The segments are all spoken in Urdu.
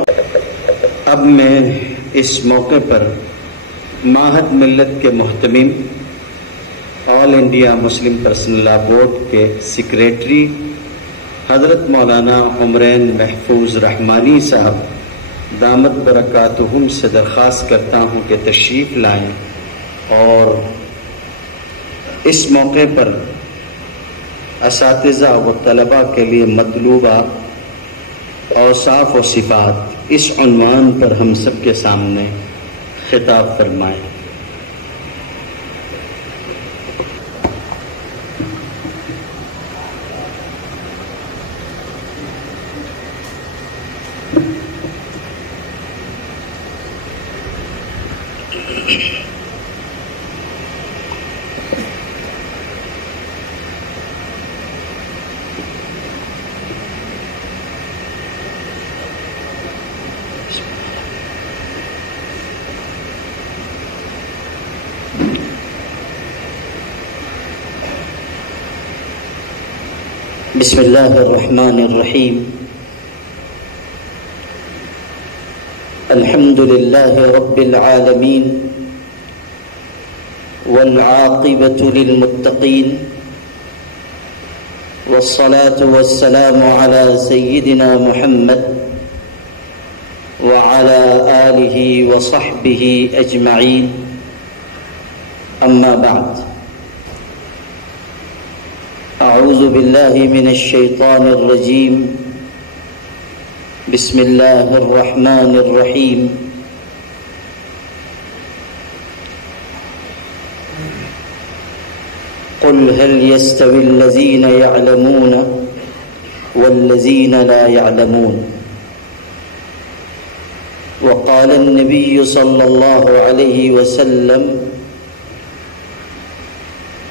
اب میں اس موقع پر معہد ملت کے محتمم، all India Muslim personal law board کے سیکریٹری حضرت مولانا عمرین محفوظ رحمانی صاحب دامت برکاتہم سے درخواست کرتا ہوں کہ تشریف لائیں اور اس موقع پر اساتذہ و طلباء کے لیے مطلوبہ اوصاف و صفات اس عنوان پر ہم سب کے سامنے خطاب فرمائیں۔ بسم اللہ الرحمن الرحیم۔ الحمد للہ رب العالمین والعاقبۃ للمتقین والصلاة والسلام علی سیدنا محمد وعلى آلہ وصحبہ اجمعین، اما بعد۔ اعوذ باللہ من الشیطان الرجیم، بسم اللہ الرحمن الرحیم۔ قل هل يستوي الذین يعلمون والذین لا يعلمون، وقال النبی صلی اللہ علیہ وسلم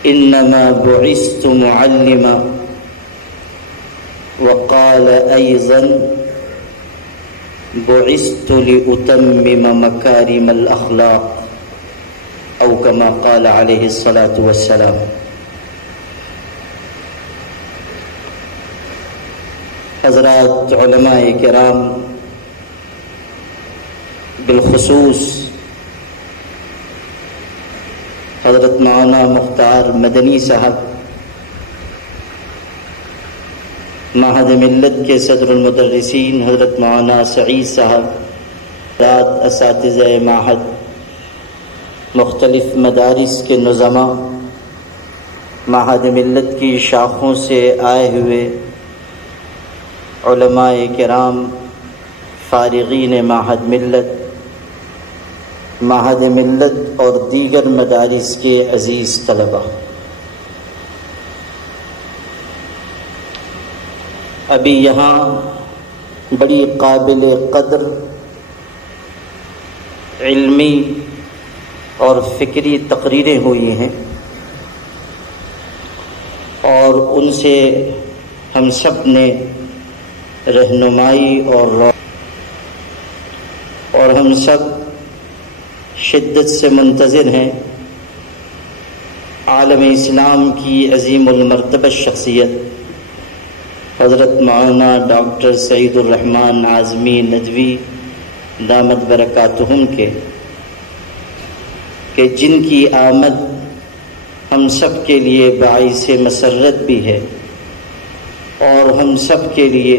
انما بعثت معلما، وقال ايضا بعثت لاتمم مكارم الاخلاق، او كما قال عليه الصلاة والسلام۔ حضرات علماء کرام، بالخصوص حضرت مولانا مختار مدنی صاحب معہد ملت کے صدر المدرسین، حضرت مولانا سعید صاحب، اساتذہ معہد، مختلف مدارس کے نظماء، معہد ملت کی شاخوں سے آئے ہوئے علماء کرام، فارغین معہد ملت اور دیگر مدارس کے عزیز طلباء، ابھی یہاں بڑی قابل قدر علمی اور فکری تقریریں ہوئی ہیں، اور ان سے ہم سب نے رہنمائی اور ہم سب شدت سے منتظر ہیں عالم اسلام کی عظیم المرتبہ شخصیت حضرت مولانا ڈاکٹر سعید الرحمن اعظمی ندوی دامت برکاتہم کہ جن کی آمد ہم سب کے لیے باعث مسرت بھی ہے اور ہم سب کے لیے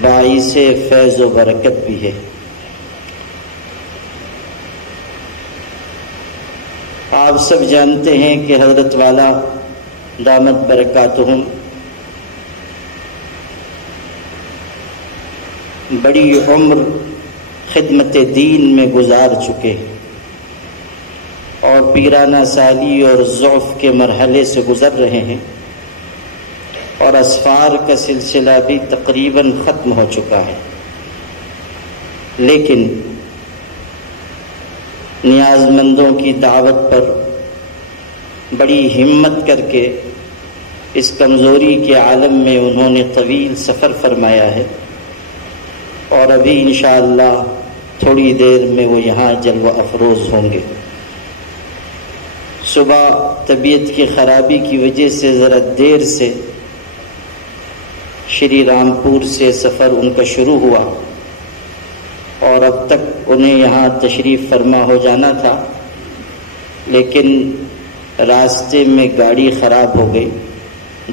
باعث فیض و برکت بھی ہے۔ آپ سب جانتے ہیں کہ حضرت والا دامت برکاتہم بڑی عمر خدمت دین میں گزار چکے اور پیرانہ سالی اور ضعف کے مرحلے سے گزر رہے ہیں، اور اسفار کا سلسلہ بھی تقریباً ختم ہو چکا ہے، لیکن نیاز مندوں کی دعوت پر بڑی ہمت کر کے اس کمزوری کے عالم میں انہوں نے طویل سفر فرمایا ہے، اور ابھی انشاءاللہ تھوڑی دیر میں وہ یہاں جلوہ افروز ہوں گے۔ صبح طبیعت کی خرابی کی وجہ سے ذرا دیر سے شری رامپور سے سفر ان کا شروع ہوا، اور اب تک انہیں یہاں تشریف فرما ہو جانا تھا، لیکن راستے میں گاڑی خراب ہو گئی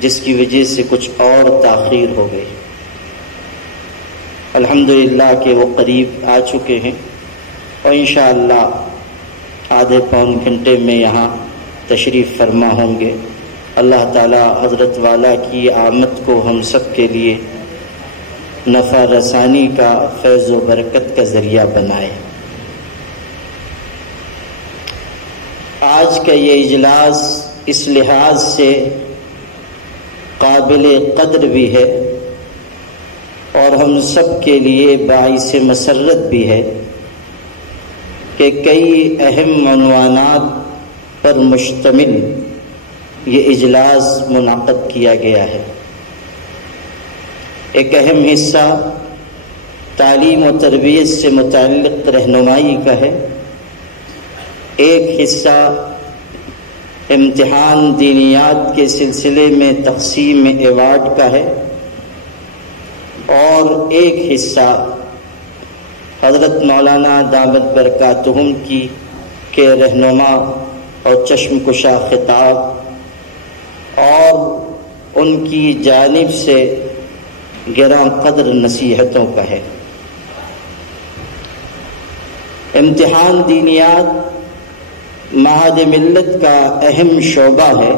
جس کی وجہ سے کچھ اور تاخیر ہو گئی۔ الحمدللہ کہ وہ قریب آ چکے ہیں اور انشاءاللہ آدھے پون گھنٹے میں یہاں تشریف فرما ہوں گے۔ اللہ تعالی حضرت والا کی آمد کو ہم سب کے لیے نفع رسانی کا، فیض و برکت کا ذریعہ بنائے۔ آج کا یہ اجلاس اس لحاظ سے قابل قدر بھی ہے اور ہم سب کے لیے باعث مسرت بھی ہے کہ کئی اہم عنوانات پر مشتمل یہ اجلاس منعقد کیا گیا ہے۔ ایک اہم حصہ تعلیم و تربیت سے متعلق رہنمائی کا ہے، ایک حصہ امتحان دینیات کے سلسلے میں تقسیم ایوارڈ کا ہے، اور ایک حصہ حضرت مولانا دامت برکاتہم کے رہنما اور چشم کشا خطاب اور ان کی جانب سے گراں قدر نصیحتوں کا ہے۔ امتحان دینیات معہد ملت کا اہم شعبہ ہے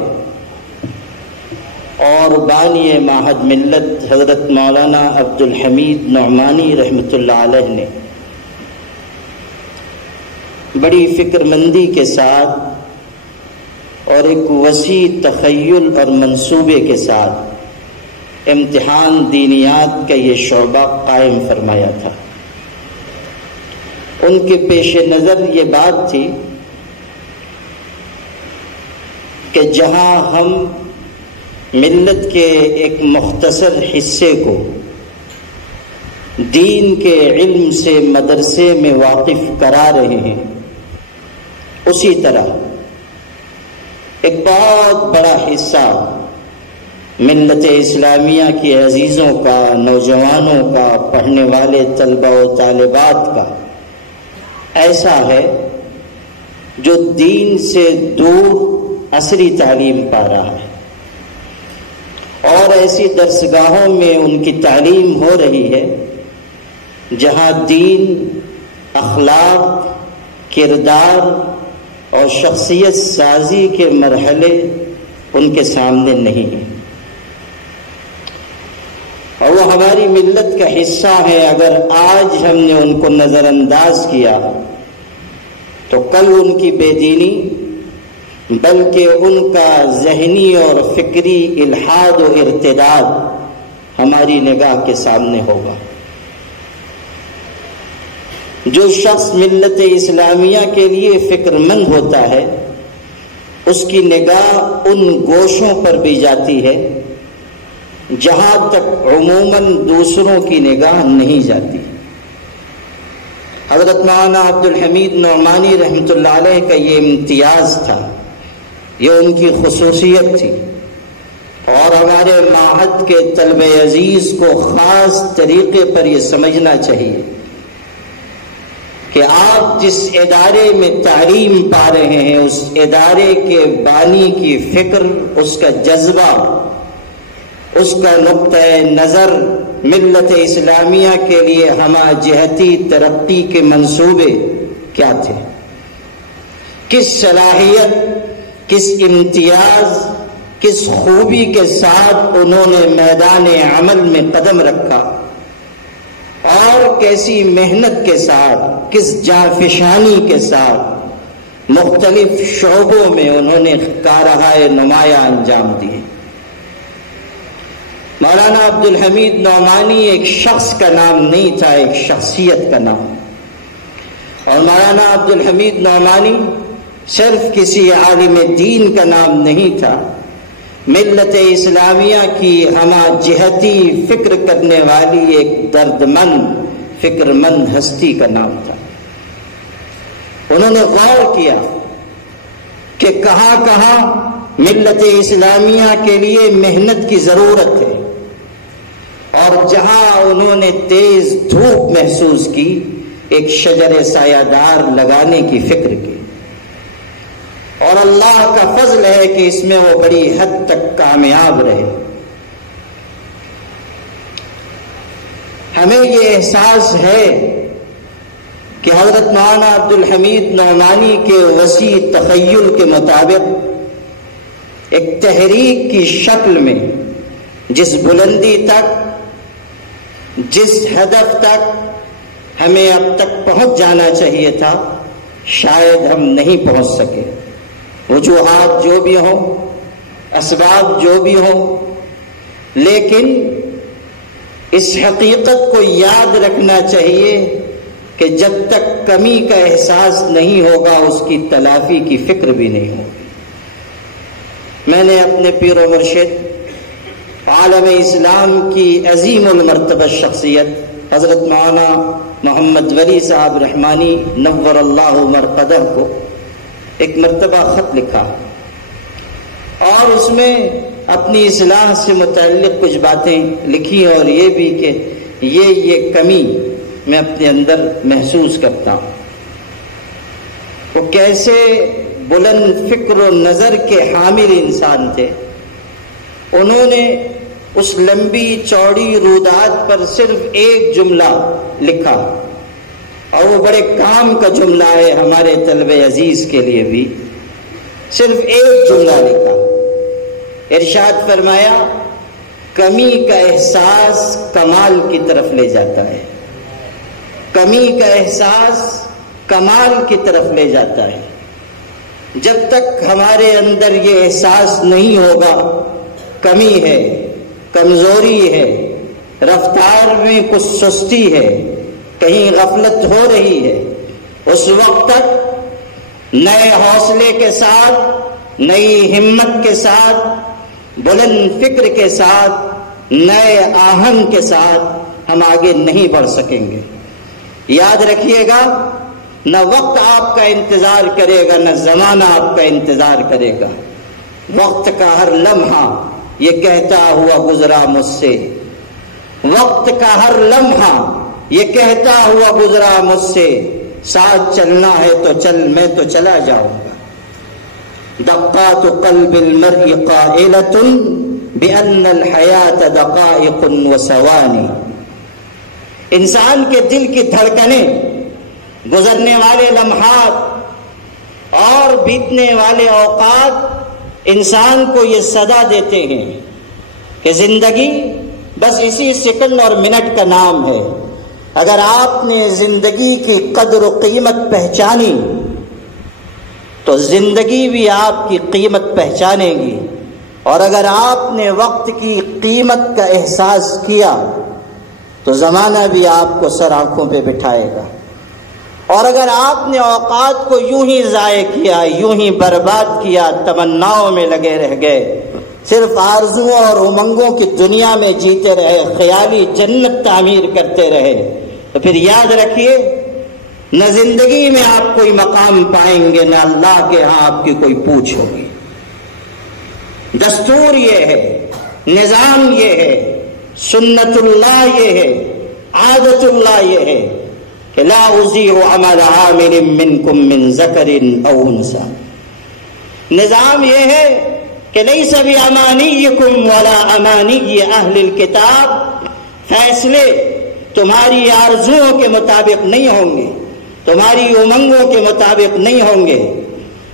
اور بانی معہد ملت حضرت مولانا عبدالحمید نعمانی رحمۃ اللہ علیہ نے بڑی فکر مندی کے ساتھ اور ایک وسیع تخیل اور منصوبے کے ساتھ امتحان دینیات کا یہ شعبہ قائم فرمایا تھا۔ ان کے پیش نظر یہ بات تھی کہ جہاں ہم ملت کے ایک مختصر حصے کو دین کے علم سے مدرسے میں واقف کرا رہے ہیں، اسی طرح ایک بہت بڑا حصہ ملت اسلامیہ کے عزیزوں کا، نوجوانوں کا، پڑھنے والے طلبہ و طالبات کا ایسا ہے جو دین سے دور عصری تعلیم پا رہا ہے، اور ایسی درسگاہوں میں ان کی تعلیم ہو رہی ہے جہاں دین، اخلاق، کردار اور شخصیت سازی کے مرحلے ان کے سامنے نہیں ہیں، اور وہ ہماری ملت کا حصہ ہے۔ اگر آج ہم نے ان کو نظر انداز کیا تو کل ان کی بے دینی بلکہ ان کا ذہنی اور فکری الحاد و ارتداد ہماری نگاہ کے سامنے ہوگا۔ جو شخص ملت اسلامیہ کے لیے فکر مند ہوتا ہے اس کی نگاہ ان گوشوں پر بھی جاتی ہے جہاں تک عموماً دوسروں کی نگاہ نہیں جاتی۔ حضرت مولانا عبدالحمید نعمانی رحمۃ اللہ علیہ کا یہ امتیاز تھا، یہ ان کی خصوصیت تھی، اور ہمارے معہد کے طلبہ عزیز کو خاص طریقے پر یہ سمجھنا چاہیے کہ آپ جس ادارے میں تعلیم پا رہے ہیں اس ادارے کے بانی کی فکر، اس کا جذبہ، اس کا نقطۂ نظر ملت اسلامیہ کے لیے ہمہ جہتی ترقی کے منصوبے کیا تھے، کس صلاحیت، کس امتیاز، کس خوبی کے ساتھ انہوں نے میدان عمل میں قدم رکھا، اور کیسی محنت کے ساتھ، کس جانفشانی کے ساتھ مختلف شعبوں میں انہوں نے کارہائے نمایاں انجام دیے۔ مولانا عبدالحمید نعمانی ایک شخص کا نام نہیں تھا، ایک شخصیت کا نام، اور مولانا عبدالحمید نعمانی صرف کسی عالم دین کا نام نہیں تھا، ملت اسلامیہ کی ہمہ جہتی فکر کرنے والی ایک دردمند، فکر مند ہستی کا نام تھا۔ انہوں نے غور کیا کہ کہاں کہاں ملت اسلامیہ کے لیے محنت کی ضرورت ہے، اور جہاں انہوں نے تیز دھوپ محسوس کی ایک شجر سایہ دار لگانے کی فکر کی، اور اللہ کا فضل ہے کہ اس میں وہ بڑی حد تک کامیاب رہے۔ ہمیں یہ احساس ہے کہ حضرت مولانا عبد الحمید نعمانی کے وسیع تخیل کے مطابق ایک تحریک کی شکل میں جس بلندی تک، جس ہدف تک ہمیں اب تک پہنچ جانا چاہیے تھا، شاید ہم نہیں پہنچ سکے۔ وجوہات جو بھی ہوں، اسباب جو بھی ہوں، لیکن اس حقیقت کو یاد رکھنا چاہیے کہ جب تک کمی کا احساس نہیں ہوگا اس کی تلافی کی فکر بھی نہیں ہوگی۔ میں نے اپنے پیر و مرشد عالم اسلام کی عظیم المرتبہ شخصیت حضرت مولانا محمد ولی صاحب رحمانی نور اللہ مرقدہ کو ایک مرتبہ خط لکھا، اور اس میں اپنی اصلاح سے متعلق کچھ باتیں لکھی، اور یہ بھی کہ یہ کمی میں اپنے اندر محسوس کرتا ہوں۔ وہ کیسے بلند فکر و نظر کے حامل انسان تھے۔ انہوں نے اس لمبی چوڑی رودات پر صرف ایک جملہ لکھا، اور وہ بڑے کام کا جملہ ہے ہمارے طلبہ عزیز کے لیے بھی۔ صرف ایک جملہ لکھا، ارشاد فرمایا، کمی کا احساس کمال کی طرف لے جاتا ہے، کمی کا احساس کمال کی طرف لے جاتا ہے۔ جب تک ہمارے اندر یہ احساس نہیں ہوگا کمی ہے، کمزوری ہے، رفتار میں کچھ سستی ہے، کہیں غفلت ہو رہی ہے، اس وقت تک نئے حوصلے کے ساتھ، نئی ہمت کے ساتھ، بلند فکر کے ساتھ، نئے آہنگ کے ساتھ ہم آگے نہیں بڑھ سکیں گے۔ یاد رکھیے گا، نہ وقت آپ کا انتظار کرے گا، نہ زمانہ آپ کا انتظار کرے گا۔ وقت کا ہر لمحہ یہ کہتا ہوا گزرا مجھ سے، وقت کا ہر لمحہ یہ کہتا ہوا گزرا مجھ سے، ساتھ چلنا ہے تو چل، میں تو چلا جاؤں گا۔ دقات قلب المرء قائلة بأن الحیات دقائق وثوانی۔ انسان کے دل کی دھڑکنیں گزرنے والے لمحات اور بیتنے والے اوقات انسان کو یہ صدا دیتے ہیں کہ زندگی بس اسی سیکنڈ اور منٹ کا نام ہے۔ اگر آپ نے زندگی کی قدر و قیمت پہچانی تو زندگی بھی آپ کی قیمت پہچانے گی، اور اگر آپ نے وقت کی قیمت کا احساس کیا تو زمانہ بھی آپ کو سر آنکھوں پہ بٹھائے گا، اور اگر آپ نے اوقات کو یوں ہی ضائع کیا، یوں ہی برباد کیا، تمناؤں میں لگے رہ گئے، صرف آرزوؤں اور امنگوں کی دنیا میں جیتے رہے، خیالی جنت تعمیر کرتے رہے، تو پھر یاد رکھیے نہ زندگی میں آپ کوئی مقام پائیں گے، نہ اللہ کے ہاں آپ کی کوئی پوچھ ہوگی۔ دستور یہ ہے، نظام یہ ہے، سنت اللہ یہ ہے، عادت اللہ یہ ہے کہ لا اضیع عمل عامل منکم من ذکر او انثی۔ نظام یہ ہے کہ لیس بامانیکم ولا امانی اہل الکتاب، فیصلے تمہاری آرزوؤں کے مطابق نہیں ہوں گے، تمہاری امنگوں کے مطابق نہیں ہوں گے۔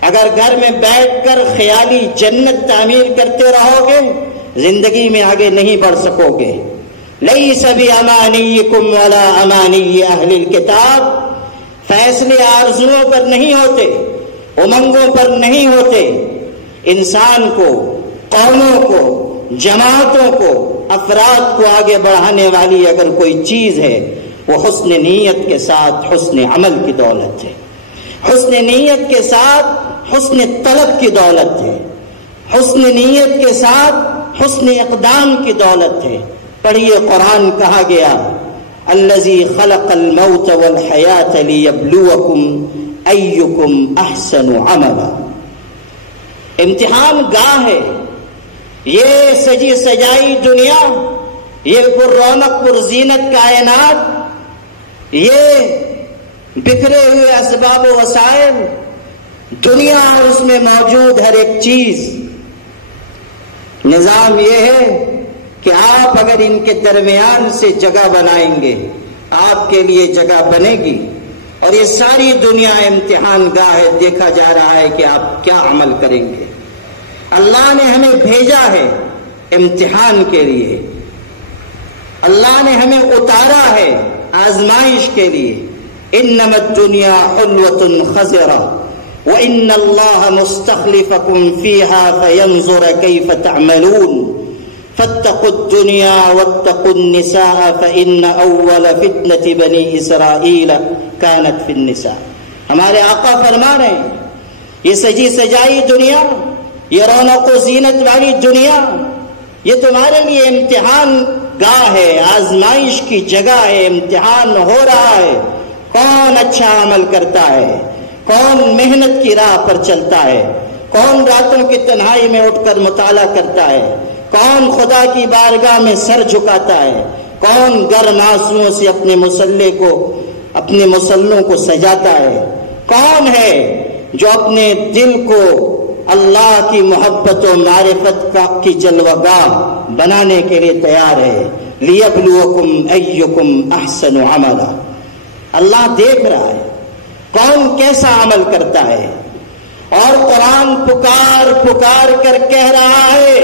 اگر گھر میں بیٹھ کر خیالی جنت تعمیر کرتے رہو گے، زندگی میں آگے نہیں بڑھ سکو گے۔ لیس بامانیکم ولا امانی اہل الکتاب، فیصلے آرزوؤں پر نہیں ہوتے، امنگوں پر نہیں ہوتے۔ انسان کو، قوموں کو، جماعتوں کو، افراد کو آگے بڑھانے والی اگر کوئی چیز ہے وہ حسن نیت کے ساتھ حسن عمل کی دولت ہے، حسن نیت کے ساتھ حسن طلب کی دولت ہے، حسن نیت کے ساتھ حسن اقدام کی دولت ہے۔ پڑھیے قرآن کہا گیا الذی خلق الموت والحیات لیبلوکم ایکم احسن عملا۔ امتحان گاہ ہے یہ سجی سجائی دنیا، یہ پر رونق پر زینت کائنات، یہ بکھرے ہوئے اسباب و وسائل، دنیا اور اس میں موجود ہر ایک چیز۔ نظام یہ ہے کہ آپ اگر ان کے درمیان سے جگہ بنائیں گے، آپ کے لیے جگہ بنے گی، اور یہ ساری دنیا امتحان گاہ ہے، دیکھا جا رہا ہے کہ آپ کیا عمل کریں گے۔ اللہ نے ہمیں بھیجا ہے امتحان کے لیے، اللہ نے ہمیں اتارا ہے آزمائش کے لیے۔ انما الدنیا حلوۃ خضرہ وان اللہ مستخلفکم فیہا فینظر کیف تعملون فاتقوا الدنیا واتقوا النساء فان اول فتنة بنی اسرائیل کانت فی النساء۔ ہمارے آقا فرما رہے ہیں یہ سجی سجائی دنیا، یہ رونق و زینت والی دنیا، یہ تمہارے لیے امتحان گاہ ہے، آزمائش کی جگہ ہے، امتحان ہو رہا ہے۔ کون اچھا عمل کرتا ہے، کون محنت کی راہ پر چلتا ہے، کون راتوں کی تنہائی میں اٹھ کر مطالعہ کرتا ہے، کون خدا کی بارگاہ میں سر جھکاتا ہے، کون گرم آنسوؤں سے اپنے مسلوں کو سجاتا ہے، کون ہے جو اپنے دل کو اللہ کی محبت و معرفت کی جلوہ گاہ بنانے کے لیے تیار ہے۔ لیبلوکم ایکم احسن عملا۔ اللہ دیکھ رہا ہے کون کیسا عمل کرتا ہے، اور قرآن پکار پکار کر کہہ رہا ہے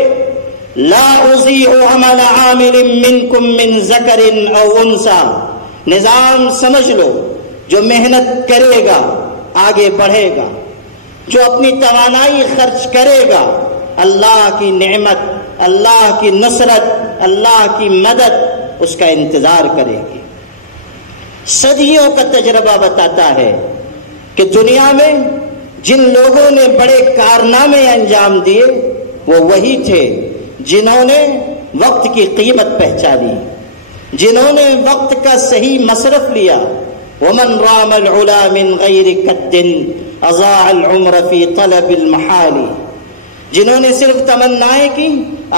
لا اضیع عمل عامل منکم من ذکر او انثی۔ نظام سمجھ لو، جو محنت کرے گا آگے بڑھے گا، جو اپنی توانائی خرچ کرے گا، اللہ کی نعمت، اللہ کی نصرت، اللہ کی مدد اس کا انتظار کرے گی۔ صدیوں کا تجربہ بتاتا ہے کہ دنیا میں جن لوگوں نے بڑے کارنامے انجام دیے وہ وہی تھے جنہوں نے وقت کی قیمت پہچانی، جنہوں نے وقت کا صحیح مصرف لیا۔ ومن رام العلا من غیر قد اضاع العمر فی طلب المحال۔ جنہوں نے صرف تمنائیں کی،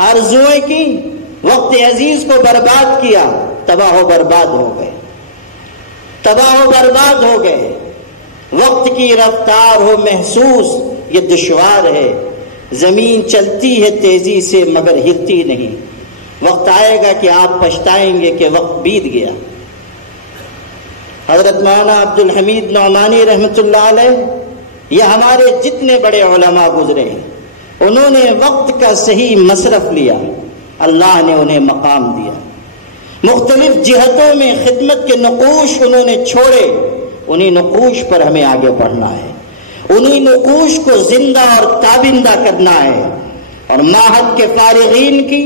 آرزوئیں کی، وقت عزیز کو برباد کیا، تباہ و برباد ہو گئے، تباہ و برباد ہو گئے۔ وقت کی رفتار ہو محسوس، یہ دشوار ہے۔ زمین چلتی ہے تیزی سے مگر ہلتی نہیں۔ وقت آئے گا کہ آپ پچھتائیں گے کہ وقت بیت گیا۔ حضرت مولانا عبد الحمید نعمانی رحمۃ اللہ علیہ، یہ ہمارے جتنے بڑے علماء گزرے ہیں، انہوں نے وقت کا صحیح مصرف لیا، اللہ نے انہیں مقام دیا۔ مختلف جہتوں میں خدمت کے نقوش انہوں نے چھوڑے، انہی نقوش پر ہمیں آگے بڑھنا ہے، انہی نقوش کو زندہ اور تابندہ کرنا ہے۔ اور معہد کے فارغین کی،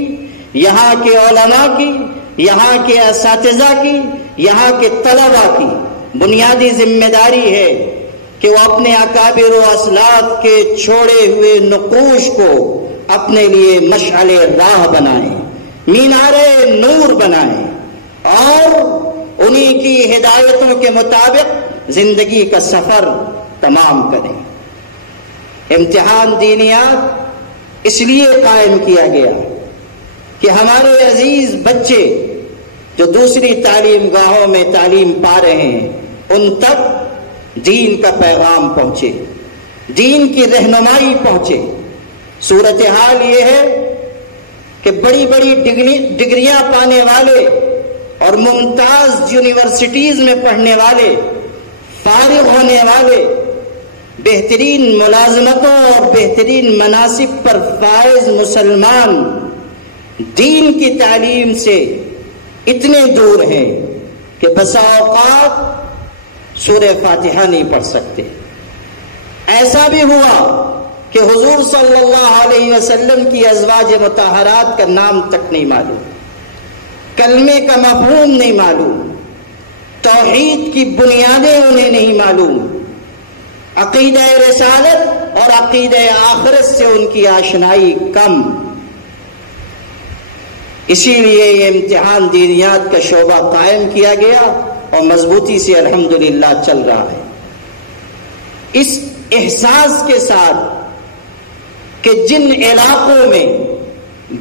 یہاں کے علماء کی، یہاں کے اساتذہ کی، یہاں کے طلباء کی بنیادی ذمہ داری ہے کہ وہ اپنے اکابر و اسلاف کے چھوڑے ہوئے نقوش کو اپنے لیے مشعل راہ بنائیں، مینار نور بنائیں، اور انہی کی ہدایتوں کے مطابق زندگی کا سفر تمام کریں۔ امتحان دینیات اس لیے قائم کیا گیا کہ ہمارے عزیز بچے جو دوسری تعلیم گاہوں میں تعلیم پا رہے ہیں، ان تک دین کا پیغام پہنچے، دین کی رہنمائی پہنچے۔ صورتحال یہ ہے کہ بڑی بڑی ڈگریاں پانے والے اور ممتاز یونیورسٹیز میں پڑھنے والے، فارغ ہونے والے، بہترین ملازمتوں اور بہترین مناصب پر فائز مسلمان دین کی تعلیم سے اتنے دور ہیں کہ بسا اوقات سورہ فاتحہ نہیں پڑھ سکتے۔ ایسا بھی ہوا کہ حضور صلی اللہ علیہ وسلم کی ازواج مطہرات کا نام تک نہیں معلوم، کلمے کا مفہوم نہیں معلوم، توحید کی بنیادیں انہیں نہیں معلوم، عقیدہ رسالت اور عقیدہ آخرت سے ان کی آشنائی کم۔ اسی لیے یہ امتحان دینیات کا شعبہ قائم کیا گیا اور مضبوطی سے الحمدللہ چل رہا ہے، اس احساس کے ساتھ کہ جن علاقوں میں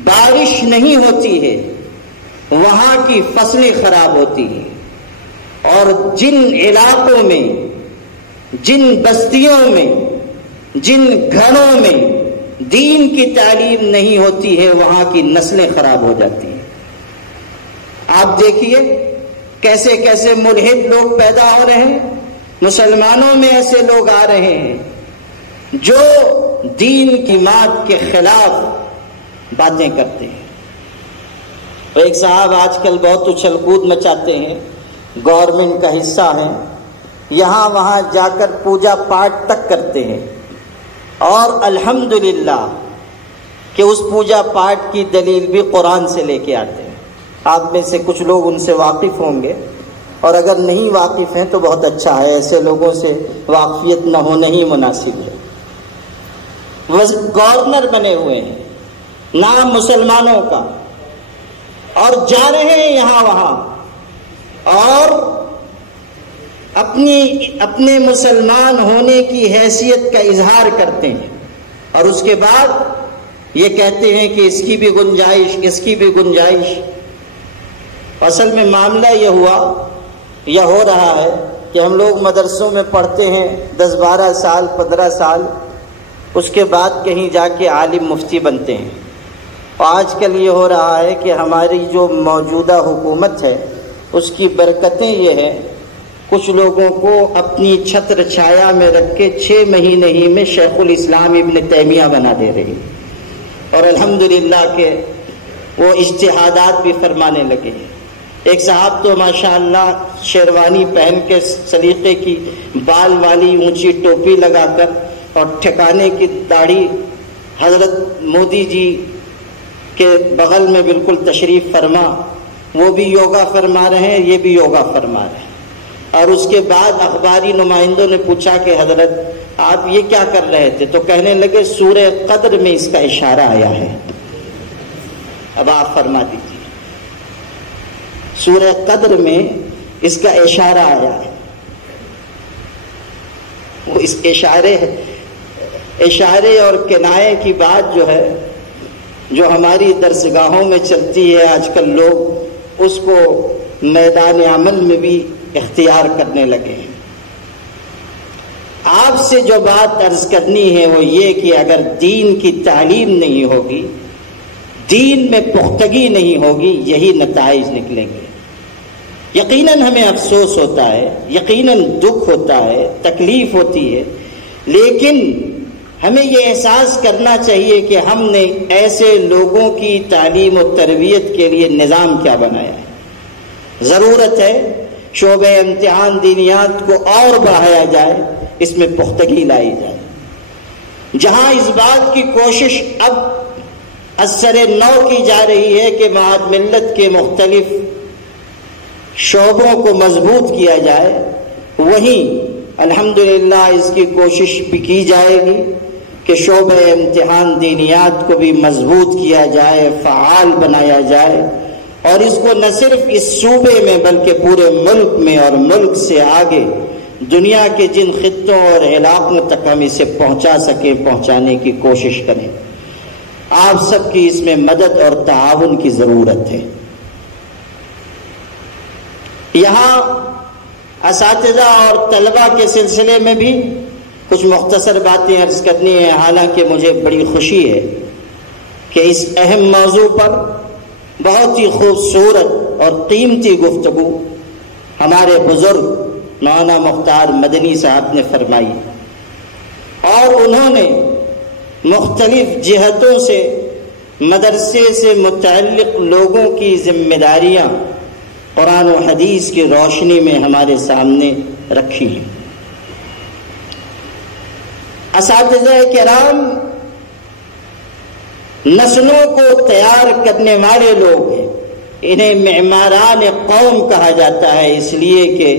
بارش نہیں ہوتی ہے وہاں کی فصلیں خراب ہوتی ہیں، اور جن علاقوں میں، جن بستیوں میں، جن گھروں میں دین کی تعلیم نہیں ہوتی ہے وہاں کی نسلیں خراب ہو جاتی ہیں۔ آپ دیکھیے کیسے کیسے ملحد لوگ پیدا ہو رہے ہیں، مسلمانوں میں ایسے لوگ آ رہے ہیں جو دین کی بات کے خلاف باتیں کرتے ہیں۔ ایک صاحب آج کل بہت اچھل کود مچاتے ہیں، گورنمنٹ کا حصہ ہیں، یہاں وہاں جا کر پوجا پاٹ تک کرتے ہیں، اور الحمدللہ کہ اس پوجا پاٹ کی دلیل بھی قرآن سے لے کے آتے ہیں۔ آپ میں سے کچھ لوگ ان سے واقف ہوں گے، اور اگر نہیں واقف ہیں تو بہت اچھا ہے، ایسے لوگوں سے واقفیت نہ ہونا ہی مناسب ہے۔ گورنر بنے ہوئے ہیں نام مسلمانوں کا، اور جا رہے ہیں یہاں وہاں اور اپنے مسلمان ہونے کی حیثیت کا اظہار کرتے ہیں، اور اس کے بعد یہ کہتے ہیں کہ اس کی بھی گنجائش، اس کی بھی گنجائش۔ اصل میں معاملہ یہ ہوا یا ہو رہا ہے کہ ہم لوگ مدرسوں میں پڑھتے ہیں 10-12 سال 15 سال، اس کے بعد کہیں جا کے عالم مفتی بنتے ہیں۔ اور آج کل یہ ہو رہا ہے کہ ہماری جو موجودہ حکومت ہے اس کی برکتیں یہ ہیں، کچھ لوگوں کو اپنی چھتر چھایا میں رکھ کے 6 مہینے ہی میں شیخ الاسلام ابن تیمیہ بنا دے رہی، اور الحمدللہ کہ وہ اجتہادات بھی فرمانے لگے۔ ایک صاحب تو ماشاءاللہ شیروانی پہن کے سلیقے کی بال والی اونچی ٹوپی لگا کر اور ٹھکانے کی داڑھی، حضرت مودی جی کے بغل میں بالکل تشریف فرما، وہ بھی یوگا فرما رہے ہیں، یہ بھی یوگا فرما رہے ہیں۔ اور اس کے بعد اخباری نمائندوں نے پوچھا کہ حضرت آپ یہ کیا کر رہے تھے؟ تو کہنے لگے سورہ قدر میں اس کا اشارہ آیا ہے۔ اب آپ فرما دیجیے، سورہ قدر میں اس کا اشارہ آیا ہے۔ وہ اس اشارے اور کنایے کی بات جو ہے، جو ہماری درسگاہوں میں چلتی ہے آج کل، لوگ اس کو میدان عمل میں بھی اختیار کرنے لگے ہیں۔ آپ سے جو بات عرض کرنی ہے وہ یہ کہ اگر دین کی تعلیم نہیں ہوگی، دین میں پختگی نہیں ہوگی، یہی نتائج نکلیں گے۔ یقیناً ہمیں افسوس ہوتا ہے، یقیناً دکھ ہوتا ہے، تکلیف ہوتی ہے، لیکن ہمیں یہ احساس کرنا چاہیے کہ ہم نے ایسے لوگوں کی تعلیم و تربیت کے لیے نظام کیا بنایا ہے۔ ضرورت ہے شعبہ امتحان دینیات کو اور بڑھایا جائے، اس میں پختگی لائی جائے۔ جہاں اس بات کی کوشش اب اثر نو کی جا رہی ہے کہ معاد ملت کے مختلف شعبوں کو مضبوط کیا جائے، وہیں الحمدللہ اس کی کوشش بھی کی جائے گی کہ شعبہ امتحان دینیات کو بھی مضبوط کیا جائے، فعال بنایا جائے، اور اس کو نہ صرف اس صوبے میں بلکہ پورے ملک میں اور ملک سے آگے دنیا کے جن خطوں اور علاقوں تک ہم اسے پہنچا سکیں، پہنچانے کی کوشش کریں۔ آپ سب کی اس میں مدد اور تعاون کی ضرورت ہے۔ یہاں اساتذہ اور طلبہ کے سلسلے میں بھی کچھ مختصر باتیں عرض کرنی ہیں، حالانکہ مجھے بڑی خوشی ہے کہ اس اہم موضوع پر بہت ہی خوبصورت اور قیمتی گفتگو ہمارے بزرگ مولانا مختار مدنی صاحب نے فرمائی، اور انہوں نے مختلف جہتوں سے مدرسے سے متعلق لوگوں کی ذمہ داریاں قرآن و حدیث کی روشنی میں ہمارے سامنے رکھی ہیں۔ اساتذہ کرام نسلوں کو تیار کرنے والے لوگ ہیں، انہیں معماران قوم کہا جاتا ہے، اس لیے کہ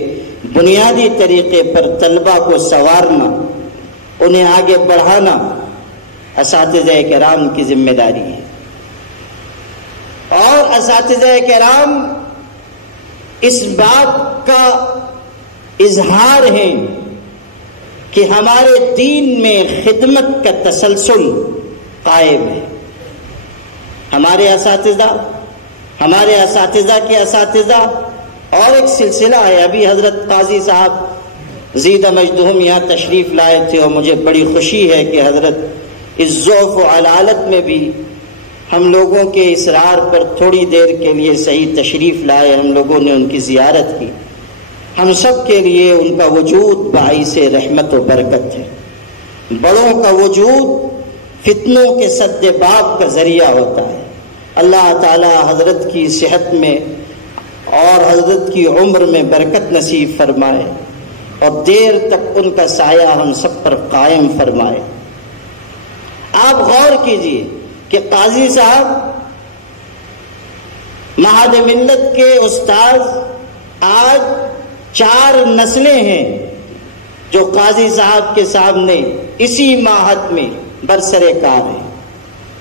بنیادی طریقے پر طلبہ کو سنوارنا، انہیں آگے بڑھانا اساتذہ کرام کی ذمہ داری ہے۔ اور اساتذہ کرام اس بات کا اظہار ہے کہ ہمارے دین میں خدمت کا تسلسل قائم ہے۔ ہمارے اساتذہ کے اساتذہ اور ایک سلسلہ ہے، ابھی حضرت قاضی صاحب زیدہ مجدہم یہاں تشریف لائے تھے، اور مجھے بڑی خوشی ہے کہ حضرت اس ضعف و علالت میں بھی ہم لوگوں کے اصرار پر تھوڑی دیر کے لیے صحیح تشریف لائے، ہم لوگوں نے ان کی زیارت کی۔ ہم سب کے لیے ان کا وجود باعث رحمت و برکت ہے۔ بڑوں کا وجود فتنوں کے سد باب کا ذریعہ ہوتا ہے۔ اللہ تعالی حضرت کی صحت میں اور حضرت کی عمر میں برکت نصیب فرمائے، اور دیر تک ان کا سایہ ہم سب پر قائم فرمائے۔ آپ غور کیجئے کہ قاضی صاحب معہد ملت کے استاذ، آج 4 نسلیں ہیں جو قاضی صاحب کے سامنے اسی معہد میں برسر کار ہیں،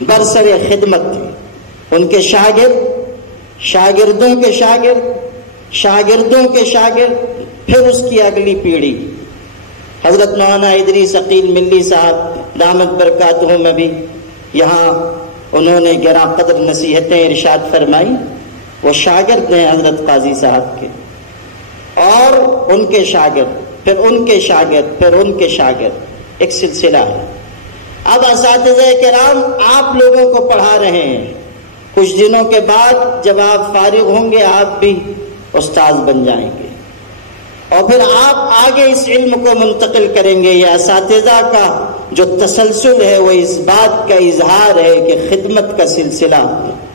برسر خدمت ہیں۔ ان کے شاگرد، شاگردوں کے شاگرد، شاگردوں کے شاگرد، پھر اس کی اگلی پیڑھی۔ حضرت مولانا ادریس عقیل ملی صاحب دامت برکاتہم بھی یہاں انہوں نے گراں قدر نصیحتیں ارشاد فرمائی، وہ شاگرد ہیں حضرت قاضی صاحب کے، اور ان کے شاگرد، پھر ان کے شاگرد، پھر ان کے شاگرد، ایک سلسلہ ہے۔ اب اساتذہ کرام آپ لوگوں کو پڑھا رہے ہیں، کچھ دنوں کے بعد جب آپ فارغ ہوں گے آپ بھی استاذ بن جائیں گے، اور پھر آپ آگے اس علم کو منتقل کریں گے۔ یہ اساتذہ کا جو تسلسل ہے وہ اس بات کا اظہار ہے کہ خدمت کا سلسلہ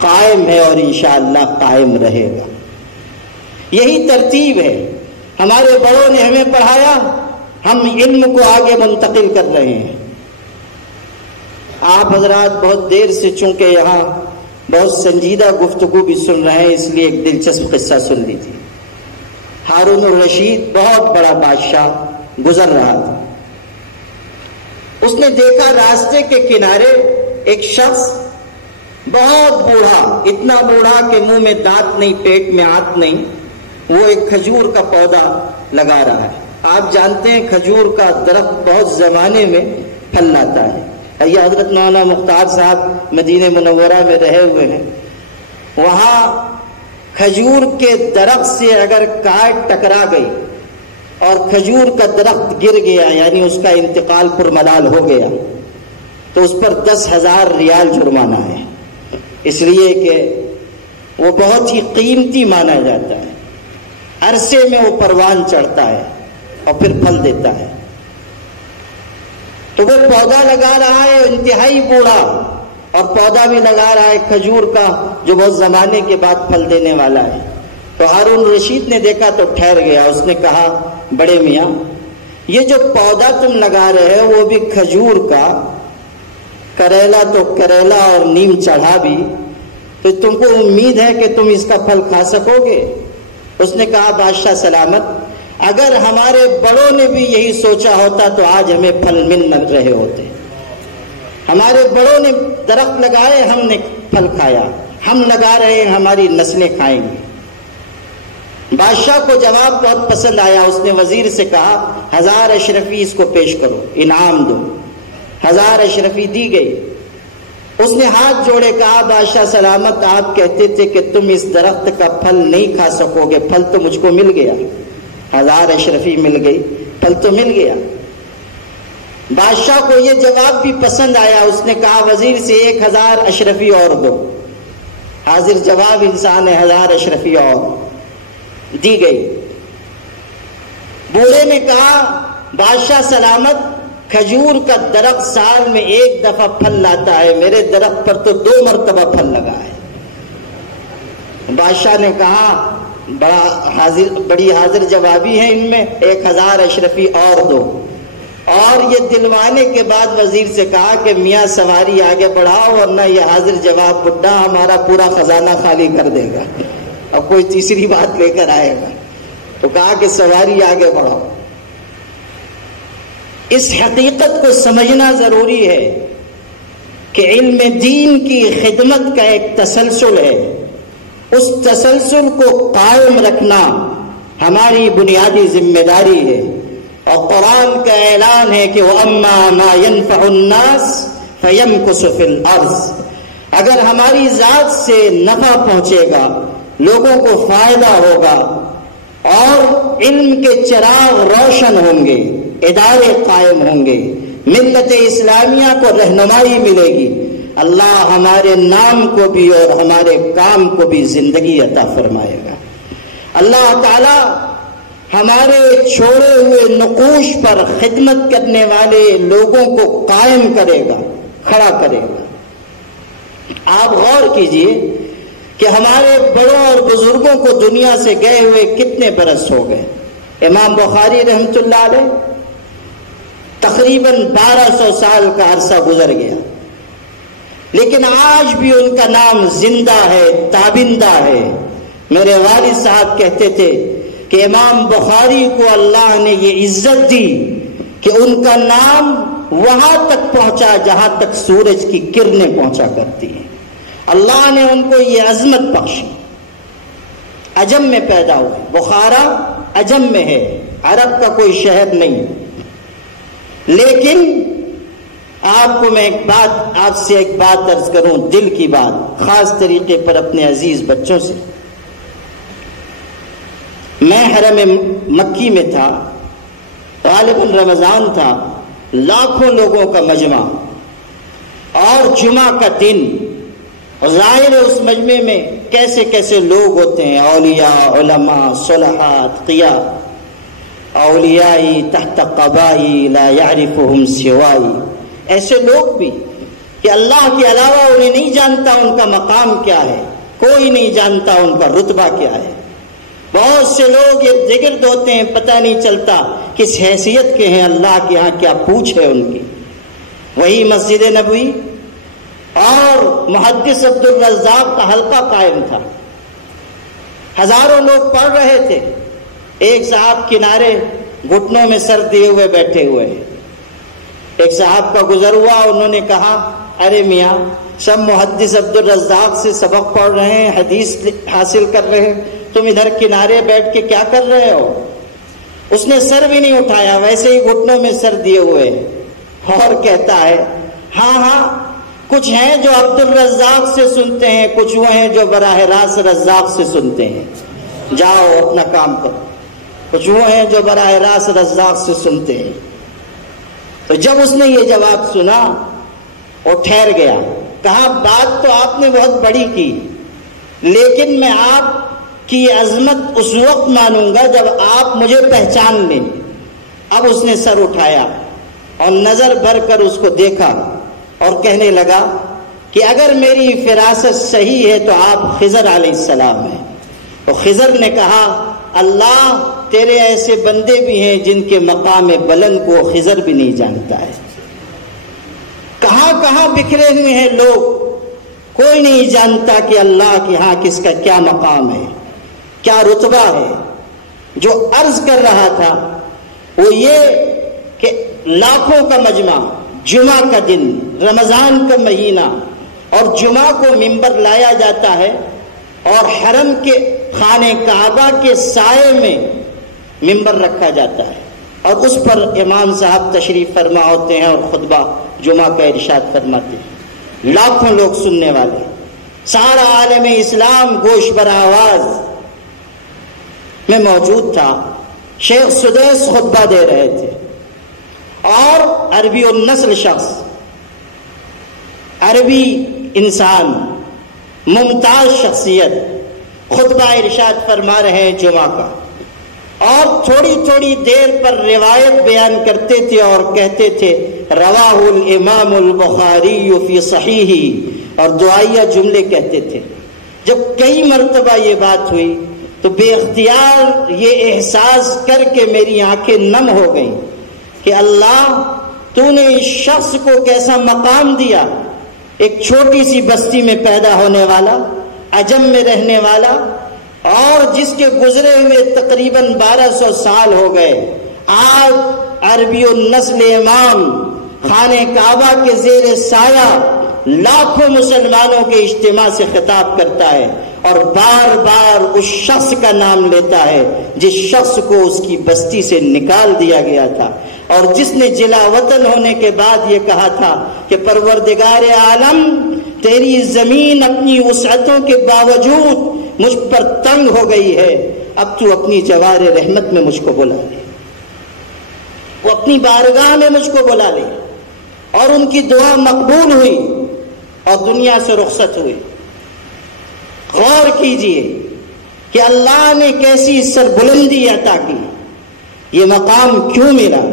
قائم ہے اور انشاءاللہ قائم رہے گا۔ یہی ترتیب ہے، ہمارے بڑوں نے ہمیں پڑھایا، ہم علم کو آگے منتقل کر رہے ہیں۔ آپ حضرات بہت دیر سے چونکہ یہاں بہت سنجیدہ گفتگو بھی سن رہے ہیں، اس لیے ایک دلچسپ قصہ سن لیجیے۔ ہارون الرشید بہت بڑا بادشاہ گزر رہا تھا، اس نے دیکھا راستے کے کنارے ایک شخص بہت بوڑھا، اتنا بوڑھا کہ منہ میں دانت نہیں، پیٹ میں آنت نہیں، وہ ایک کھجور کا پودا لگا رہا ہے۔ آپ جانتے ہیں کھجور کا درخت بہت زمانے میں پھل لاتا ہے۔ یہ حضرت مولانا مختار صاحب مدینہ منورہ میں رہے ہوئے ہیں، وہاں کھجور کے درخت سے اگر کاٹ ٹکرا گئی اور کھجور کا درخت گر گیا، یعنی اس کا انتقال پرملال ہو گیا، تو اس پر 10,000 ریال جرمانہ ہے، اس لیے کہ وہ بہت ہی قیمتی مانا جاتا ہے۔ عرصے میں وہ پروان چڑھتا ہے اور پھر پھل دیتا ہے۔ تو وہ پودا لگا رہا ہے انتہائی بوڑھا، اور پودا بھی لگا رہا ہے کھجور کا جو بہت زمانے کے بعد پھل دینے والا ہے۔ تو ہارون رشید نے دیکھا تو ٹھہر گیا، اس نے کہا بڑے میاں یہ جو پودا تم لگا رہے ہو وہ بھی کھجور کا، کریلا تو کریلا اور نیم چڑھا بھی، تو تم کو امید ہے کہ تم اس کا پھل کھا سکو گے؟ اس نے کہا بادشاہ سلامت، اگر ہمارے بڑوں نے بھی یہی سوچا ہوتا تو آج ہمیں پھل مل نہ رہے ہوتے۔ ہمارے بڑوں نے درخت لگائے، ہم نے پھل کھایا، ہم لگا رہے ہیں، ہماری نسلیں کھائیں گے۔ بادشاہ کو جواب بہت پسند آیا، اس نے وزیر سے کہا 1000 اشرفی اس کو پیش کرو، انعام دو۔ 1000 اشرفی دی گئی۔ اس نے ہاتھ جوڑے کہا بادشاہ سلامت، آپ کہتے تھے کہ تم اس درخت کا پھل نہیں کھا سکو گے، پھل تو مجھ کو مل گیا، 1000 اشرفی مل گئی، پھل تو مل گیا۔ بادشاہ کو یہ جواب بھی پسند آیا، اس نے کہا وزیر سے 1000 اشرفی اور دو۔ حاضر جواب انسان ہے، 1000 اشرفی اور دی گئی۔ بوڑھے نے کہا بادشاہ سلامت، کھجور کا درخت سال میں 1 دفعہ پھل لاتا ہے، میرے درخت پر تو 2 مرتبہ پھل لگا ہے۔ بادشاہ نے کہا بڑی حاضر جوابی ہے ان میں، 1000 اشرفی اور دو۔ اور یہ دلوانے کے بعد وزیر سے کہا کہ میاں سواری آگے بڑھاؤ ورنہ یہ حاضر جواب بڈھا ہمارا پورا خزانہ خالی کر دے گا، اب کوئی تیسری بات لے کر آئے گا۔ تو کہا کہ سواری آگے بڑھاؤ۔ اس حقیقت کو سمجھنا ضروری ہے کہ علم دین کی خدمت کا ایک تسلسل ہے، اس تسلسل کو قائم رکھنا ہماری بنیادی ذمہ داری ہے۔ اور قرآن کا اعلان ہے کہ وَأَمَّا مَا يَنْفَعُ النَّاسِ فَيَمْكُثُ فِي الْأَرْضِ، اگر ہماری ذات سے نفع پہنچے گا، لوگوں کو فائدہ ہوگا، اور علم کے چراغ روشن ہوں گے، ادارے قائم ہوں گے، ملت اسلامیہ کو رہنمائی ملے گی، اللہ ہمارے نام کو بھی اور ہمارے کام کو بھی زندگی عطا فرمائے گا۔ اللہ تعالی ہمارے چھوڑے ہوئے نقوش پر خدمت کرنے والے لوگوں کو قائم کرے گا، کھڑا کرے گا۔ آپ غور کیجئے کہ ہمارے بڑوں اور بزرگوں کو دنیا سے گئے ہوئے کتنے برس ہو گئے۔ امام بخاری رحمۃ اللہ علیہ تقریباً 1200 سال کا عرصہ گزر گیا، لیکن آج بھی ان کا نام زندہ ہے، تابندہ ہے۔ میرے والد صاحب کہتے تھے کہ امام بخاری کو اللہ نے یہ عزت دی کہ ان کا نام وہاں تک پہنچا جہاں تک سورج کی کرنیں پہنچا کرتی ہیں۔ اللہ نے ان کو یہ عظمت بخشی۔ عجم میں پیدا ہوئے، بخارا عجم میں ہے، عرب کا کوئی شہر نہیں، لیکن آپ کو میں آپ سے ایک بات عرض کروں، دل کی بات، خاص طریقے پر اپنے عزیز بچوں سے۔ میں حرم مکی میں تھا، غالباً رمضان تھا، لاکھوں لوگوں کا مجمع اور جمعہ کا دن، ظاہر ہے اس مجمع میں کیسے کیسے لوگ ہوتے ہیں، اولیاء، علماء، صلحاء، اتقیاء، اولیائی تحت قبائی لا یعرفہم سوائی، ایسے لوگ بھی کہ اللہ کے علاوہ انہیں نہیں جانتا ان کا مقام کیا ہے، کوئی نہیں جانتا ان کا رتبہ کیا ہے۔ بہت سے لوگ ارد گرد ہوتے ہیں، پتہ نہیں چلتا کس حیثیت کے ہیں، اللہ کے ہاں کیا پوچھ ہے ان کی۔ وہی مسجد نبوی اور محدث عبد الرزاق کا حلقہ قائم تھا، ہزاروں لوگ پڑھ رہے تھے، ایک صاحب کنارے گھٹنوں میں سر دیے ہوئے بیٹھے ہوئے ہیں۔ ایک صاحب کا گزر ہوا، انہوں نے کہا، ارے میاں، سب محدث عبد الرزاق سے سبق پڑھ رہے ہیں، حدیث حاصل کر رہے ہیں، تم ادھر کنارے بیٹھ کے کیا کر رہے ہو؟ اس نے سر بھی نہیں اٹھایا، ویسے ہی گھٹنوں میں سر دیے ہوئے، اور کہتا ہے، ہاں ہاں، کچھ ہیں جو عبد الرزاق سے سنتے ہیں، کچھ وہ ہیں جو براہ راست رزاق سے سنتے ہیں، جاؤ اپنا کام کرو۔ کچھ وہ ہیں جو براہ راست رزاق سے سنتے ہیں۔ تو جب اس نے یہ جواب سنا وہ ٹھہر گیا، کہا بات تو آپ نے بہت بڑی کی، لیکن میں آپ کی عظمت اس وقت مانوں گا جب آپ مجھے پہچان لیں۔ اب اس نے سر اٹھایا اور نظر بھر کر اس کو دیکھا اور کہنے لگا کہ اگر میری فراست صحیح ہے تو آپ خضر علیہ السلام ہیں۔ تو خضر نے کہا، اللہ تیرے ایسے بندے بھی ہیں جن کے مقام بلند کو خضر بھی نہیں جانتا ہے۔ کہاں کہاں بکھرے ہوئے ہیں لوگ، کوئی نہیں جانتا کہ اللہ کے ہاں کس کا کیا مقام ہے، کیا رتبہ ہے۔ جو عرض کر رہا تھا وہ یہ کہ لاکھوں کا مجمع، جمعہ کا دن، رمضان کا مہینہ، اور جمعہ کو منبر لایا جاتا ہے اور حرم کے خانہ کعبہ کے سائے میں منبر رکھا جاتا ہے، اور اس پر امام صاحب تشریف فرما ہوتے ہیں اور خطبہ جمعہ کا ارشاد فرماتے ہیں۔ لاکھوں لوگ سننے والے، سارا عالم اسلام گوش بر آواز میں موجود تھا۔ شیخ سدیس خطبہ دے رہے تھے اور عربی النسل شخص، عربی انسان، ممتاز شخصیت خطبہ ارشاد فرما رہے ہیں جمعہ کا، اور تھوڑی تھوڑی دیر پر روایت بیان کرتے تھے اور کہتے تھے رواہ الامام البخاری فی صحیح، اور دعائیہ جملے کہتے تھے۔ جب کئی مرتبہ یہ بات ہوئی تو بے اختیار یہ احساس کر کے میری آنکھیں نم ہو گئیں کہ اللہ تو نے اس شخص کو کیسا مقام دیا، ایک چھوٹی سی بستی میں پیدا ہونے والا، عجم میں رہنے والا، اور جس کے گزرے ہوئے تقریباً 1200 سال ہو گئے، آج عربی النسل امام خانہ کعبہ کے زیر سایہ لاکھوں مسلمانوں کے اجتماع سے خطاب کرتا ہے اور بار بار اس شخص کا نام لیتا ہے جس شخص کو اس کی بستی سے نکال دیا گیا تھا، اور جس نے جلا وطن ہونے کے بعد یہ کہا تھا کہ پروردگار عالم، تیری زمین اپنی وسعتوں کے باوجود مجھ پر تنگ ہو گئی ہے، اب تو اپنی جوار رحمت میں مجھ کو بلا لے، وہ اپنی بارگاہ میں مجھ کو بلا لے۔ اور ان کی دعا مقبول ہوئی اور دنیا سے رخصت ہوئے۔ غور کیجئے کہ اللہ نے کیسی سربلندی عطا کی، یہ مقام کیوں ملا،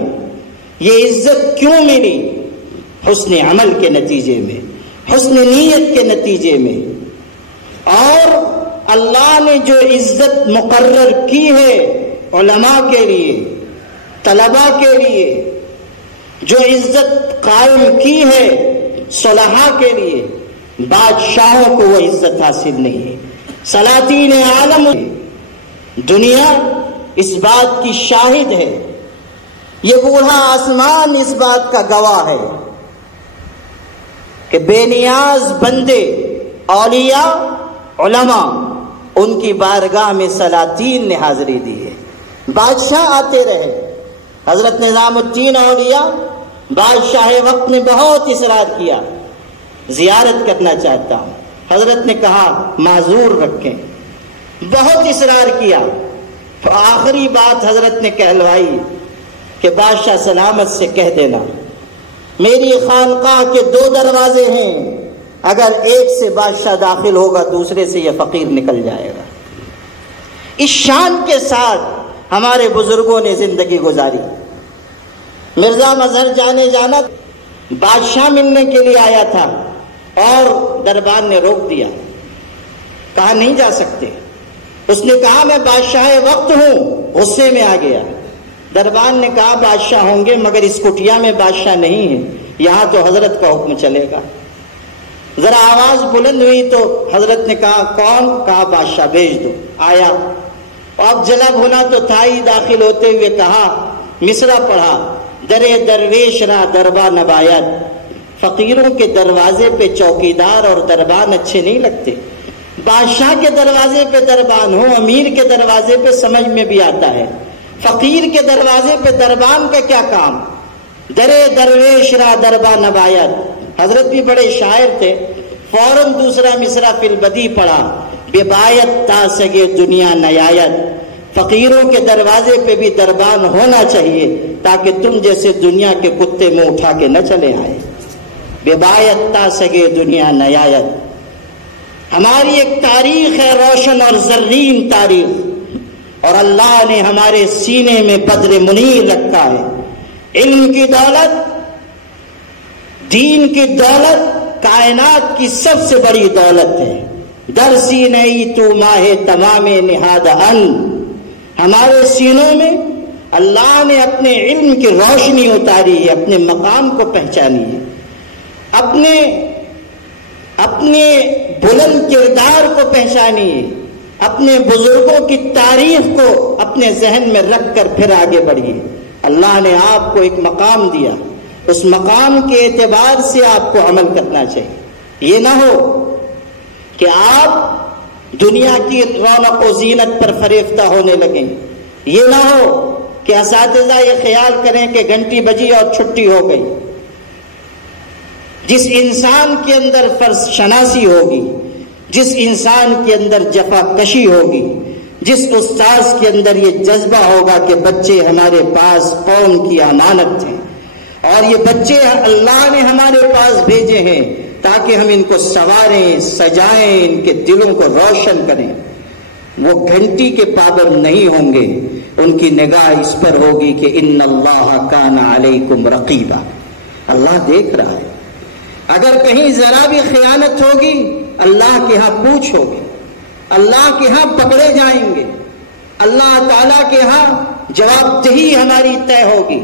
یہ عزت کیوں ملی؟ حسن عمل کے نتیجے میں، حسن نیت کے نتیجے میں۔ اور اللہ نے جو عزت مقرر کی ہے علماء کے لیے، طلباء کے لیے، جو عزت قائم کی ہے صلحاء کے لیے، بادشاہوں کو وہ عزت حاصل نہیں ہے۔ سلاطین عالم دنیا اس بات کی شاہد ہے، یہ بوڑھا آسمان اس بات کا گواہ ہے کہ بے نیاز بندے، اولیاء، علماء، ان کی بارگاہ میں سلاطین نے حاضری دی ہے۔ بادشاہ آتے رہے، حضرت نظام الدین اولیاء بادشاہ وقت نے بہت اصرار کیا، زیارت کرنا چاہتا ہوں۔ حضرت نے کہا معذور رکھیں، بہت اصرار کیا، تو آخری بات حضرت نے کہلوائی کہ بادشاہ سلامت سے کہہ دینا میری خانقاہ کے 2 دروازے ہیں، اگر ایک سے بادشاہ داخل ہوگا دوسرے سے یہ فقیر نکل جائے گا۔ اس شان کے ساتھ ہمارے بزرگوں نے زندگی گزاری۔ مرزا مظہر جانے جانا بادشاہ ملنے کے لیے آیا تھا اور دربار نے روک دیا، کہا نہیں جا سکتے۔ اس نے کہا میں بادشاہ وقت ہوں، غصے میں آ گیا۔ دربار نے کہا بادشاہ ہوں گے مگر اس کٹیا میں بادشاہ نہیں ہے، یہاں تو حضرت کا حکم چلے گا۔ ذرا آواز بلند ہوئی تو حضرت نے کہا کون؟ کہا بادشاہ بھیج دو۔ آیا، اب جلا بھونا تو تھا ہی، داخل ہوتے ہوئے کہا، مصرع پڑھا، درے درویش را دربا نبایت۔ فقیروں کے دروازے پہ چوکیدار اور دربان اچھے نہیں لگتے، بادشاہ کے دروازے پہ دربان ہو، امیر کے دروازے پہ سمجھ میں بھی آتا ہے، فقیر کے دروازے پہ دربان کا کیا کام؟ درے درویش را دربا نبایت۔ حضرت بھی بڑے شاعر تھے، فوراً دوسرا مصرع فی البدی پڑھا، بے بایت تا سگے دنیا نیایت۔ فقیروں کے دروازے پہ بھی دربان ہونا چاہیے تاکہ تم جیسے دنیا کے کتے منہ اٹھا کے نہ چلے آئے۔ بے بایت تا سگے دنیا نیایت۔ ہماری ایک تاریخ ہے، روشن اور زرین تاریخ، اور اللہ نے ہمارے سینے میں بدر منیر رکھا ہے۔ علم کی دولت، دین کی دولت کائنات کی سب سے بڑی دولت ہے۔ در سینئی تو ماہ تمام نہاد ان۔ ہمارے سینوں میں اللہ نے اپنے علم کی روشنی اتاری ہے، اپنے مقام کو پہچانی ہے، اپنے بلند کردار کو پہچانی ہے، اپنے بزرگوں کی تاریخ کو اپنے ذہن میں رکھ کر پھر آگے بڑھی۔ اللہ نے آپ کو ایک مقام دیا، اس مقام کے اعتبار سے آپ کو عمل کرنا چاہیے۔ یہ نہ ہو کہ آپ دنیا کی رونق و زینت پر فریفتہ ہونے لگیں، یہ نہ ہو کہ اساتذہ یہ خیال کریں کہ گھنٹی بجی اور چھٹی ہو گئی۔ جس انسان کے اندر فرض شناسی ہوگی، جس انسان کے اندر جفا کشی ہوگی، جس استاذ کے اندر یہ جذبہ ہوگا کہ بچے ہمارے پاس قوم کی امانت ہیں اور یہ بچے اللہ نے ہمارے پاس بھیجے ہیں تاکہ ہم ان کو سنواریں، سجائیں، ان کے دلوں کو روشن کریں، وہ گھنٹی کے پابند نہیں ہوں گے، ان کی نگاہ اس پر ہوگی کہ ان اللہ کان علیکم رقیبا، اللہ دیکھ رہا ہے۔ اگر کہیں ذرا بھی خیانت ہوگی اللہ کے ہاں پوچھ ہوگی، اللہ کے ہاں پکڑے جائیں گے، اللہ تعالیٰ کے ہاں جواب دہی ہماری طے ہوگی۔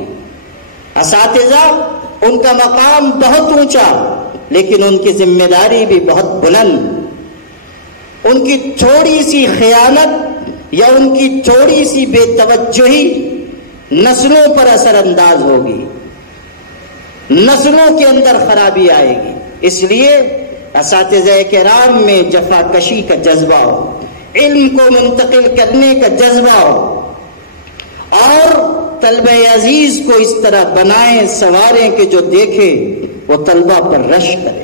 اساتذہ ان کا مقام بہت اونچا لیکن ان کی ذمہ داری بھی بہت بلند۔ ان کی تھوڑی سی خیانت یا ان کی تھوڑی سی بے توجہی نسلوں پر اثر انداز ہوگی، نسلوں کے اندر خرابی آئے گی۔ اس لیے اساتذہ کرام میں جفا کشی کا جذبہ ہو، علم کو منتقل کرنے کا جذبہ ہو، اور طلبہ عزیز کو اس طرح بنائیں سنواریں کہ جو دیکھے وہ طلبہ پر رشک کرے،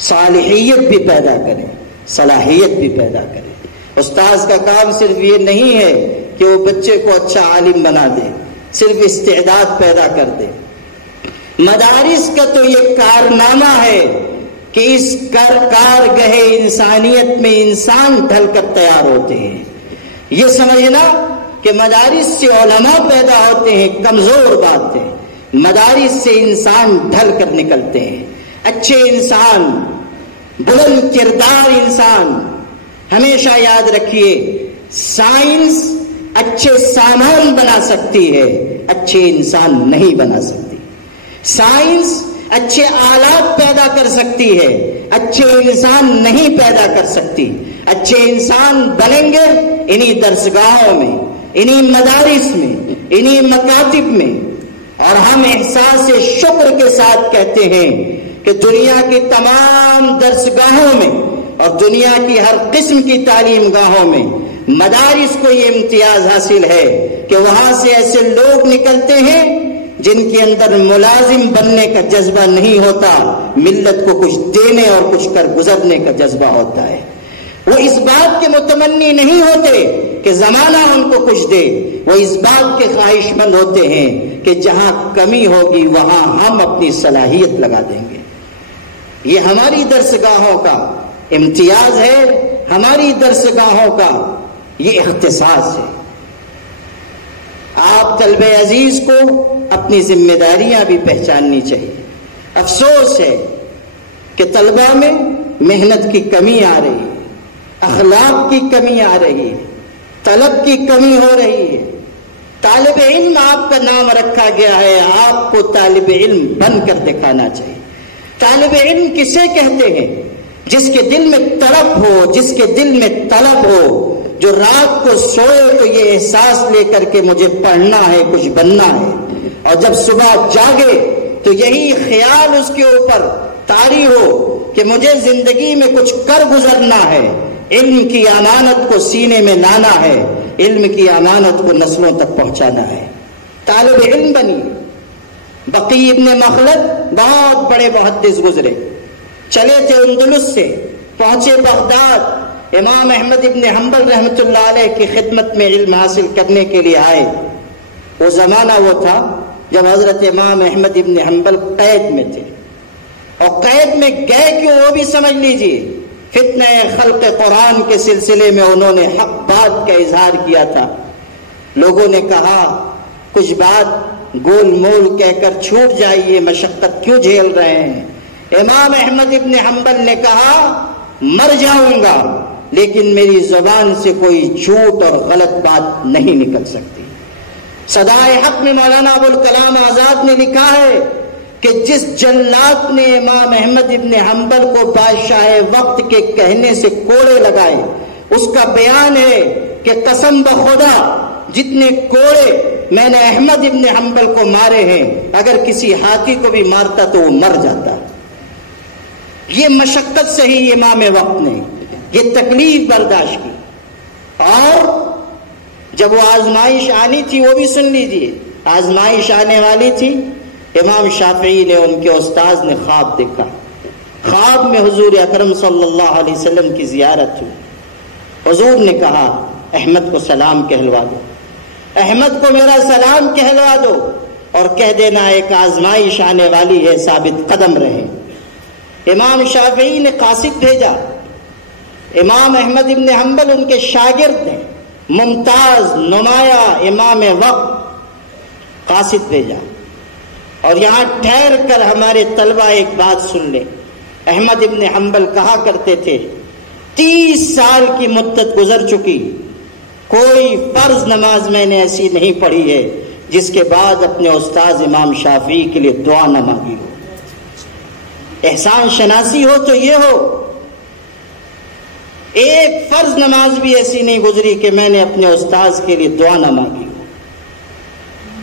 صالحیت بھی پیدا کرے، صلاحیت بھی پیدا کرے۔ استاذ کا کام صرف یہ نہیں ہے کہ وہ بچے کو اچھا عالم بنا دے، صرف استعداد پیدا کر دے۔ مدارس کا تو یہ کارنامہ ہے کہ اس کارگاہ انسانیت میں انسان ڈھل کر تیار ہوتے ہیں۔ یہ سمجھنا کہ مدارس سے علماء پیدا ہوتے ہیں کمزور بات ہے۔ مدارس سے انسان ڈھل کر نکلتے ہیں، اچھے انسان، بلند کردار انسان۔ ہمیشہ یاد رکھیے، سائنس اچھے سامان بنا سکتی ہے، اچھے انسان نہیں بنا سکتی۔ سائنس اچھے آلات پیدا کر سکتی ہے، اچھے انسان نہیں پیدا کر سکتی۔ اچھے انسان بنیں گے انہی درسگاہوں میں، انہی مدارس میں، انہی مکاتب میں۔ اور ہم احساس شکر کے ساتھ کہتے ہیں کہ دنیا کی تمام درسگاہوں میں اور دنیا کی ہر قسم کی تعلیم گاہوں میں مدارس کو یہ امتیاز حاصل ہے کہ وہاں سے ایسے لوگ نکلتے ہیں جن کے اندر ملازم بننے کا جذبہ نہیں ہوتا، ملت کو کچھ دینے اور کچھ کر گزرنے کا جذبہ ہوتا ہے۔ وہ اس بات کے متمنی نہیں ہوتے کہ زمانہ ان کو کچھ دے، وہ اس بات کے خواہش مند ہوتے ہیں کہ جہاں کمی ہوگی وہاں ہم اپنی صلاحیت لگا دیں گے۔ یہ ہماری درسگاہوں کا امتیاز ہے، ہماری درسگاہوں کا یہ اختصاص ہے۔ آپ طلبہ عزیز کو اپنی ذمہ داریاں بھی پہچاننی چاہیے۔ افسوس ہے کہ طلبہ میں محنت کی کمی آ رہی ہے، اخلاق کی کمی آ رہی ہے، طلب کی کمی ہو رہی ہے۔ طالب علم آپ کا نام رکھا گیا ہے، آپ کو طالب علم بن کر دکھانا چاہیے۔ طالب علم کسے کہتے ہیں؟ جس کے دل میں طلب ہو، جس کے دل میں طلب ہو، جو رات کو سوئے تو یہ احساس لے کر کے مجھے پڑھنا ہے، کچھ بننا ہے، اور جب صبح جاگے تو یہی خیال اس کے اوپر طاری ہو کہ مجھے زندگی میں کچھ کر گزرنا ہے، علم کی امانت کو سینے میں لانا ہے، علم کی امانت کو نسلوں تک پہنچانا ہے۔ طالب علم بنی۔ بقی ابن مخلد بہت بڑے محدث گزرے، چلے تھے اندلس سے، پہنچے بغداد، امام احمد ابن حنبل رحمۃ اللہ علیہ کی خدمت میں علم حاصل کرنے کے لیے آئے۔ وہ زمانہ وہ تھا جب حضرت امام احمد ابن حنبل قید میں تھے، اور قید میں گئے کیوں وہ بھی سمجھ لیجئے۔ فتنہ خلق قرآن کے سلسلے میں انہوں نے حق بات کا اظہار کیا تھا۔ لوگوں نے کہا کچھ بات گول مول کہہ کر چھوٹ جائیے، مشقت کیوں جھیل رہے ہیں؟ امام احمد ابن حنبل نے کہا مر جاؤں گا لیکن میری زبان سے کوئی جھوٹ اور غلط بات نہیں نکل سکتی۔ صدائے حق میں مولانا ابوالکلام آزاد نے لکھا ہے کہ جس جلات نے امام احمد ابن حنبل کو بادشاہ وقت کے کہنے سے کوڑے لگائے، اس کا بیان ہے کہ قسم بخدا جتنے کوڑے میں نے احمد ابن حنبل کو مارے ہیں، اگر کسی ہاتھی کو بھی مارتا تو وہ مر جاتا۔ یہ مشقت سہی امام وقت نے، یہ تکلیف برداشت کی، اور جب وہ آزمائش آنی تھی وہ بھی سن لیجیے، آزمائش آنے والی تھی۔ امام شافعی نے، ان کے استاذ نے خواب دیکھا، خواب میں حضور اکرم صلی اللہ علیہ وسلم کی زیارت ہوئی۔ حضور نے کہا احمد کو سلام کہلوا دو، احمد کو میرا سلام کہلوا دو، اور کہہ دینا ایک آزمائش آنے والی ہے، ثابت قدم رہے۔ امام شافعی نے قاصد بھیجا، امام احمد ابن حنبل ان کے شاگرد ہیں، ممتاز نمایاں امام وقت، قاصد بھیجا، اور یہاں ٹھہر کر ہمارے طلبہ ایک بات سن لیں۔ احمد ابن حنبل کہا کرتے تھے 30 سال کی مدت گزر چکی، کوئی فرض نماز میں نے ایسی نہیں پڑھی ہے جس کے بعد اپنے استاذ امام شافعی کے لیے دعا نہ مانگی ہو۔ احسان شناسی ہو تو یہ ہو، ایک فرض نماز بھی ایسی نہیں گزری کہ میں نے اپنے استاذ کے لیے دعا نہ مانگی ہو۔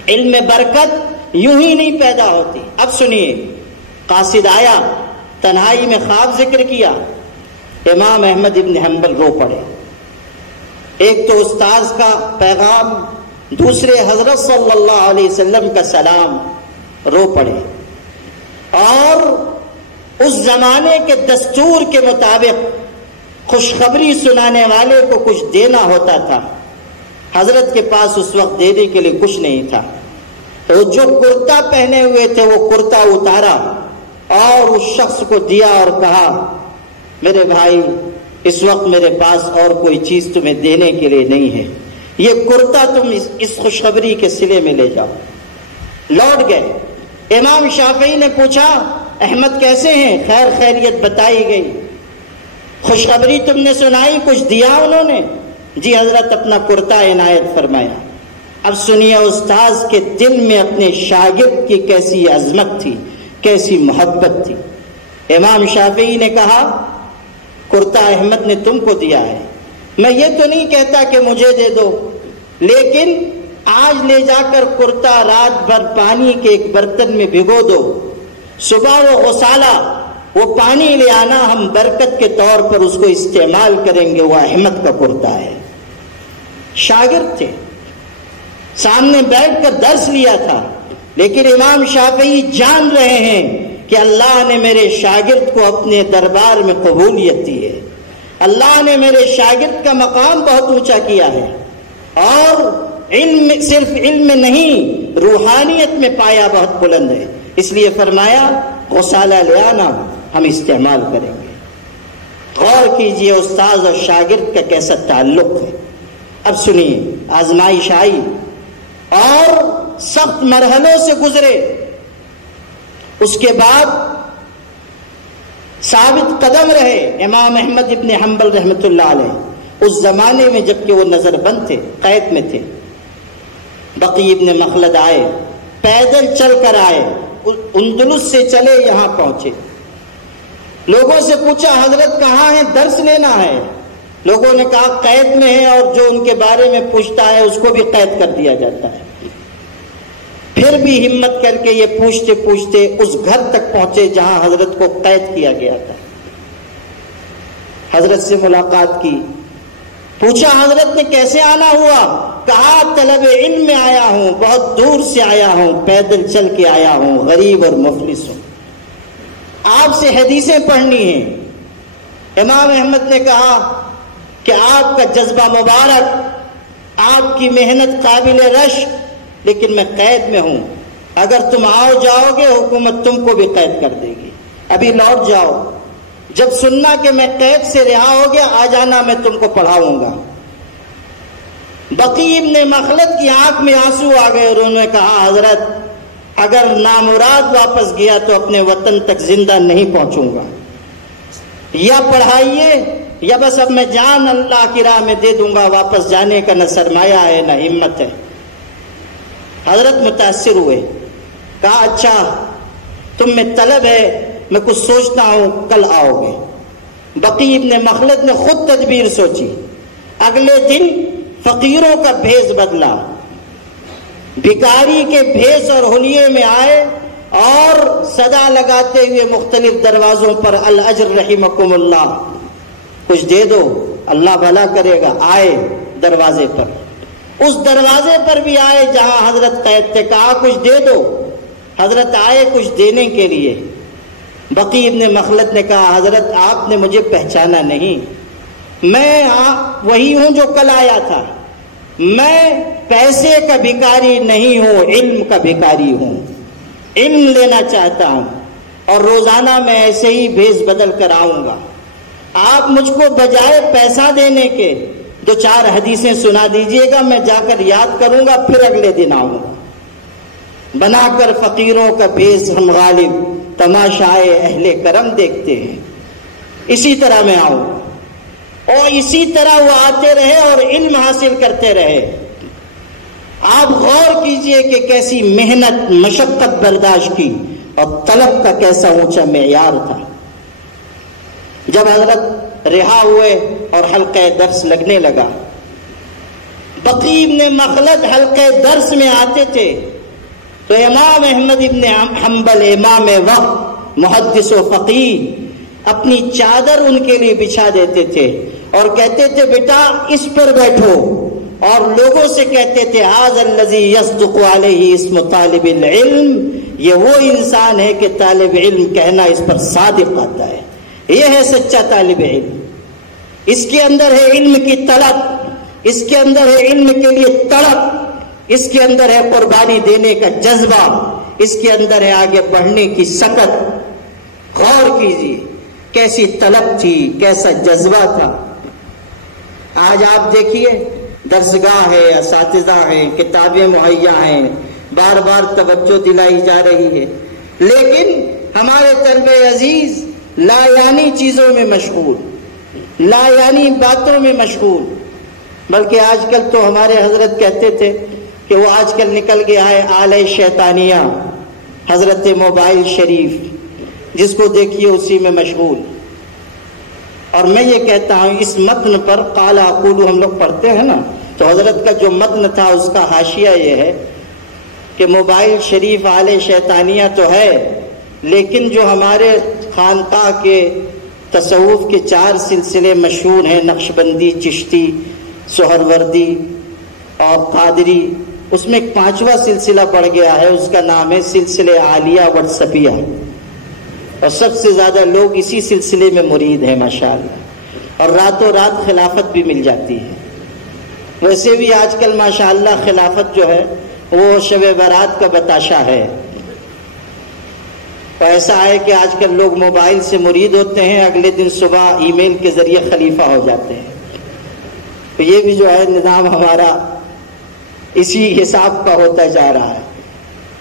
علم میں برکت یوں ہی نہیں پیدا ہوتی۔ اب سنیے، قاصد آیا، تنہائی میں خواب ذکر کیا، امام احمد ابن حنبل رو پڑے۔ ایک تو استاذ کا پیغام، دوسرے حضرت صلی اللہ علیہ وسلم کا سلام، رو پڑے۔ اور اس زمانے کے دستور کے مطابق خوشخبری سنانے والے کو کچھ دینا ہوتا تھا. حضرت کے پاس اس وقت دینے کے لیے کچھ نہیں تھا. وہ جو کرتا پہنے ہوئے تھے وہ کرتا اتارا اور اس شخص کو دیا اور کہا میرے بھائی اس وقت میرے پاس اور کوئی چیز تمہیں دینے کے لیے نہیں ہے، یہ کرتا تم اس خوشخبری کے سلے میں لے جاؤ. لوٹ گئے. امام شافعی نے پوچھا احمد کیسے ہیں؟ خیر خیریت بتائی گئی. خوشخبری تم نے سنائی، کچھ دیا انہوں نے؟ جی حضرت اپنا کرتا عنایت فرمایا. اب سنیے استاذ کے دل میں اپنے شاگرد کی کیسی عظمت تھی، کیسی محبت تھی. امام شافعی نے کہا کرتا احمد نے تم کو دیا ہے، میں یہ تو نہیں کہتا کہ مجھے دے دو، لیکن آج لے جا کر کرتا رات بھر پانی کے ایک برتن میں بھگو دو، صبح وہ غسالہ وہ پانی لے آنا، ہم برکت کے طور پر اس کو استعمال کریں گے. وہ احمد کا کرتا ہے. شاگرد تھے، سامنے بیٹھ کر درس لیا تھا، لیکن امام شافعی جان رہے ہیں کہ اللہ نے میرے شاگرد کو اپنے دربار میں قبولیت دی ہے، اللہ نے میرے شاگرد کا مقام بہت اونچا کیا ہے، اور علم صرف علم نہیں روحانیت میں پایا بہت بلند ہے. اس لیے فرمایا غسالہ لے آنا، ہم استعمال کریں گے. غور کیجئے استاذ اور شاگرد کا کیسا تعلق ہے. اب سنیے، آزمائش آئی اور سخت مرحلوں سے گزرے. اس کے بعد ثابت قدم رہے امام احمد ابن حنبل رحمۃ اللہ علیہ. اس زمانے میں جبکہ وہ نظر بند تھے، قید میں تھے. بقی ابن مخلد آئے، پیدل چل کر آئے، اندلس سے چلے یہاں پہنچے. لوگوں سے پوچھا حضرت کہاں ہیں؟ درس لینا ہے. لوگوں نے کہا قید میں ہے، اور جو ان کے بارے میں پوچھتا ہے اس کو بھی قید کر دیا جاتا ہے. پھر بھی ہمت کر کے یہ پوچھتے پوچھتے اس گھر تک پہنچے جہاں حضرت کو قید کیا گیا تھا. حضرت سے ملاقات کی، پوچھا حضرت نے کیسے آنا ہوا؟ کہا طلب علم میں آیا ہوں، بہت دور سے آیا ہوں، پیدل چل کے آیا ہوں، غریب اور مفلس ہوں، آپ سے حدیثیں پڑھنی ہیں. امام احمد نے کہا کہ آپ کا جذبہ مبارک، آپ کی محنت قابل رشک، لیکن میں قید میں ہوں. اگر تم آؤ جاؤ گے حکومت تم کو بھی قید کر دے گی. ابھی لوٹ جاؤ، جب سننا کہ میں قید سے رہا ہو گیا آ جانا، میں تم کو پڑھاؤں گا. بقی ابن مخلد کی آنکھ میں آنسو آ گئے اور انہوں نے کہا حضرت اگر نامراد واپس گیا تو اپنے وطن تک زندہ نہیں پہنچوں گا، یا پڑھائیے یا بس اب میں جان اللہ کی راہ میں دے دوں گا، واپس جانے کا نہ سرمایہ ہے نہ ہمت ہے. حضرت متاثر ہوئے، کہا اچھا تم میں طلب ہے، میں کچھ سوچتا ہوں، کل آؤ گے. بقی ابن مخلد نے خود تدبیر سوچی. اگلے دن فقیروں کا بھیس بدلا، بھکاری کے بھیس اور حلیے میں آئے اور صدا لگاتے ہوئے مختلف دروازوں پر الاجر رحمکم اللہ، کچھ دے دو اللہ بھلا کرے گا. آئے دروازے پر، اس دروازے پر بھی آئے جہاں حضرت قید تھے، کہا کچھ دے دو. حضرت آئے کچھ دینے کے لیے. بقی ابن مخلد نے کہا حضرت آپ نے مجھے پہچانا نہیں، میں وہی ہوں جو کل آیا تھا. میں پیسے کا بھکاری نہیں ہوں، علم کا بھکاری ہوں. علم لینا چاہتا ہوں اور روزانہ میں ایسے ہی بھیس بدل کر آؤں گا. آپ مجھ کو بجائے پیسہ دینے کے 2-4 حدیثیں سنا دیجئے گا، میں جا کر یاد کروں گا، پھر اگلے دن آؤں گا. بنا کر فقیروں کا بھیس ہم غالب تماشائے اہل کرم دیکھتے ہیں. اسی طرح میں آؤں، اور اسی طرح وہ آتے رہے اور علم حاصل کرتے رہے. آپ غور کیجئے کہ کیسی محنت، مشقت برداشت کی، اور طلب کا کیسا اونچا معیار تھا. جب حضرت رہا ہوئے اور حلقہ درس لگنے لگا، بقی ابن مخلد حلقہ درس میں آتے تھے تو امام احمد ابن حنبل امام وقت محدث و فقیہ اپنی چادر ان کے لیے بچھا دیتے تھے اور کہتے تھے بیٹا اس پر بیٹھو، اور لوگوں سے کہتے تھے ھذا الذی یصدق علیہ اسم طالب العلم، یہ وہ انسان ہے کہ طالب علم کہنا اس پر صادق آتا ہے، یہ ہے سچا طالب علم. اس کے اندر ہے علم کی طلب، اس کے اندر ہے علم کے لیے تڑپ، اس کے اندر ہے قربانی دینے کا جذبہ، اس کے اندر ہے آگے بڑھنے کی سکت۔ غور کیجیے کیسی طلب تھی، کیسا جذبہ تھا۔ آج آپ دیکھیے درسگاہ ہے، اساتذہ ہیں، کتابیں مہیا ہیں، بار بار توجہ دلائی جا رہی ہے، لیکن ہمارے طلبہ عزیز لا یعنی چیزوں میں مشغول، لا یعنی باتوں میں مشغول۔ بلکہ آج کل تو ہمارے حضرت کہتے تھے کہ وہ آج کل نکل گیا ہے آلہ شیطانیہ، حضرت موبائل شریف، جس کو دیکھیے اسی میں مشغول۔ اور میں یہ کہتا ہوں اس متن پر قال اقول ہم لوگ پڑھتے ہیں نا، تو حضرت کا جو متن تھا اس کا حاشیہ یہ ہے کہ موبائل شریف آلہ شیطانیہ تو ہے، لیکن جو ہمارے خانقاہ کے تصوف کے 4 سلسلے مشہور ہیں، نقشبندی، چشتی، سہروردی اور قادری، اس میں ایک 5واں سلسلہ پڑ گیا ہے، اس کا نام ہے سلسلہ عالیہ واٹسپیہ، اور سب سے زیادہ لوگ اسی سلسلے میں مرید ہیں ماشاءاللہ، اور راتوں رات خلافت بھی مل جاتی ہے۔ ویسے بھی آج کل ماشاءاللہ خلافت جو ہے وہ شب برات کا بتاشا ہے۔ تو ایسا ہے کہ آج کل لوگ موبائل سے مرید ہوتے ہیں، اگلے دن صبح ای میل کے ذریعے خلیفہ ہو جاتے ہیں۔ تو یہ بھی جو ہے نظام ہمارا اسی حساب کا ہوتا جا رہا ہے۔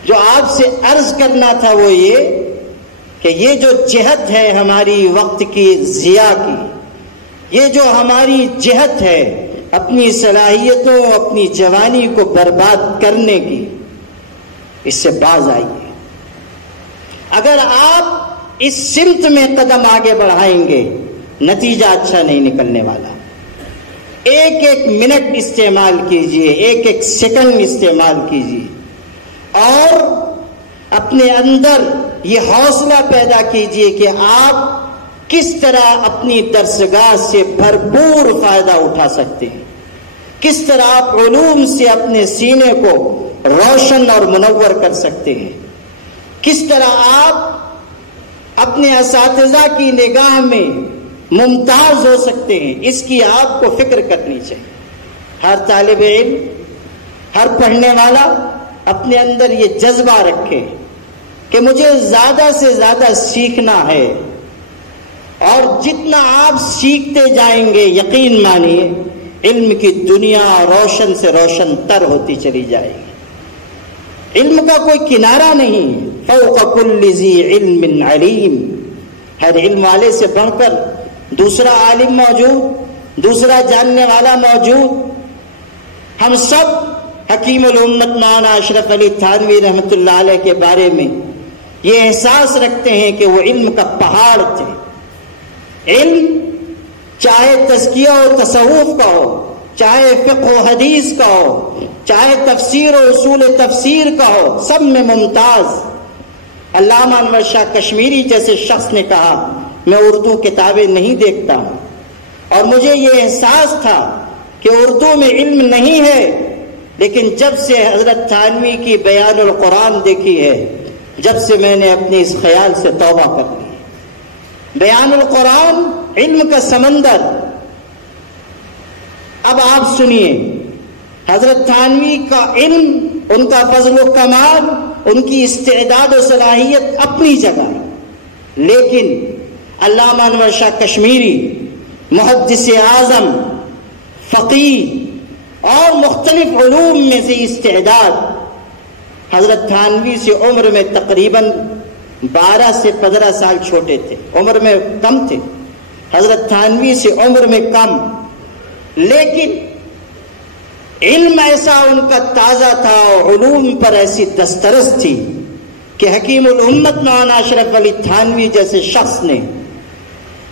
جو آپ سے عرض کرنا تھا وہ یہ کہ یہ جو جہت ہے ہماری وقت کی ضیاع کی، یہ جو ہماری جہت ہے اپنی صلاحیتوں، اپنی جوانی کو برباد کرنے کی، اس سے باز آئیے۔ اگر آپ اس سمت میں قدم آگے بڑھائیں گے نتیجہ اچھا نہیں نکلنے والا۔ ایک ایک منٹ استعمال کیجئے، ایک ایک سیکنڈ استعمال کیجئے، اور اپنے اندر یہ حوصلہ پیدا کیجئے کہ آپ کس طرح اپنی درسگاہ سے بھرپور فائدہ اٹھا سکتے ہیں، کس طرح آپ علوم سے اپنے سینے کو روشن اور منور کر سکتے ہیں، کس طرح آپ اپنے اساتذہ کی نگاہ میں ممتاز ہو سکتے ہیں، اس کی آپ کو فکر کرنی چاہیے۔ ہر طالب علم، ہر پڑھنے والا اپنے اندر یہ جذبہ رکھے کہ مجھے زیادہ سے زیادہ سیکھنا ہے، اور جتنا آپ سیکھتے جائیں گے یقین مانیے علم کی دنیا روشن سے روشن تر ہوتی چلی جائے گی۔ علم کا کوئی کنارہ نہیں، فوق کل ذی علم علیم، ہر علم والے سے بڑھ کر دوسرا عالم موجود، دوسرا جاننے والا موجود۔ ہم سب حکیم الامت مولانا اشرف علی تھانوی رحمۃ اللہ علیہ کے بارے میں یہ احساس رکھتے ہیں کہ وہ علم کا پہاڑ تھے۔ علم چاہے تزکیہ و تصوف کا ہو، چاہے فقہ و حدیث کا ہو، چاہے تفسیر و اصول تفسیر کا ہو، سب میں ممتاز۔ علامہ انور شاہ کشمیری جیسے شخص نے کہا میں اردو کتابیں نہیں دیکھتا ہوں، اور مجھے یہ احساس تھا کہ اردو میں علم نہیں ہے، لیکن جب سے حضرت تھانوی کی بیان القرآن دیکھی ہے، جب سے میں نے اپنے اس خیال سے توبہ کر لی۔ بیان القرآن علم کا سمندر۔ اب آپ سنیے حضرت تھانوی کا علم، ان کا فضل و کمال، ان کی استعداد و صلاحیت اپنی جگہ، لیکن علامہ انور شاہ کشمیری محدث اعظم، فقیہ اور مختلف علوم میں سے استعداد، حضرت تھانوی سے عمر میں تقریباً 12 سے 15 سال چھوٹے تھے، عمر میں کم تھے، حضرت تھانوی سے عمر میں کم، لیکن علم ایسا ان کا تازہ تھا اور علوم پر ایسی دسترس تھی کہ حکیم الامت مولانا اشرف علی تھانوی جیسے شخص نے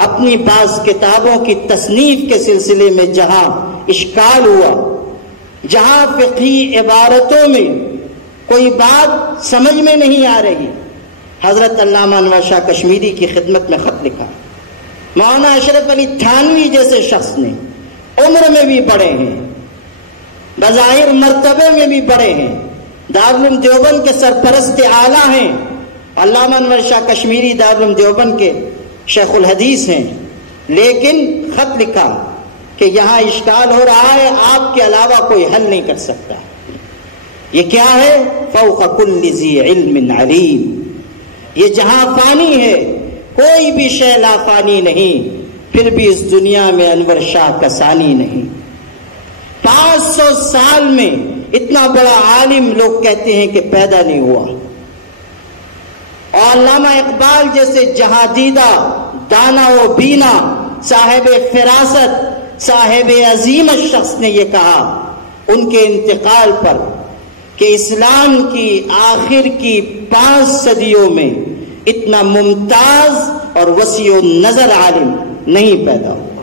اپنی بعض کتابوں کی تصنیف کے سلسلے میں جہاں اشکال ہوا، جہاں فقہی عبارتوں میں کوئی بات سمجھ میں نہیں آ رہی، حضرت علامہ انور شاہ کشمیری کی خدمت میں خط لکھا۔ مولانا اشرف علی تھانوی جیسے شخص نے عمر میں بھی بڑے ہیں، بظاہر مرتبے میں بھی بڑے ہیں، دارالعلوم دیوبند کے سرپرست اعلیٰ ہیں، علامہ انور شاہ کشمیری دارالعلوم دیوبند کے شیخ الحدیث ہیں، لیکن خط لکھا کہ یہاں اشکال ہو رہا ہے، آپ کے علاوہ کوئی حل نہیں کر سکتا۔ یہ کیا ہے؟ فوق کل ذی علم علیم، یہ جہاں فانی ہے کوئی بھی شے لا فانی نہیں، پھر بھی اس دنیا میں انور شاہ کا ثانی نہیں۔ 500 سال میں اتنا بڑا عالم لوگ کہتے ہیں کہ پیدا نہیں ہوا، اور علامہ اقبال جیسے جہاں دیدہ دانا و بینا صاحب فراست صاحب عظیم شخص نے یہ کہا ان کے انتقال پر کہ اسلام کی آخر کی 5 صدیوں میں اتنا ممتاز اور وسیع نظر عالم نہیں پیدا ہوا۔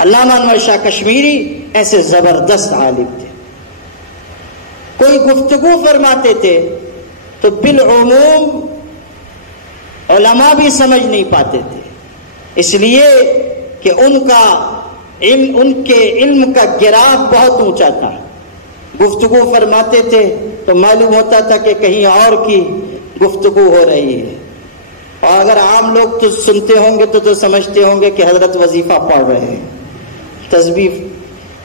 علامہ انور شاہ کشمیری ایسے زبردست عالم تھے، کوئی گفتگو فرماتے تھے تو بالعموم علماء بھی سمجھ نہیں پاتے تھے، اس لیے کہ ان کے علم کا گراف بہت اونچا تھا۔ گفتگو فرماتے تھے تو معلوم ہوتا تھا کہ کہیں اور کی گفتگو ہو رہی ہے، اور اگر عام لوگ تو سنتے ہوں گے تو سمجھتے ہوں گے کہ حضرت وظیفہ پڑھ رہے ہیں، تسبیح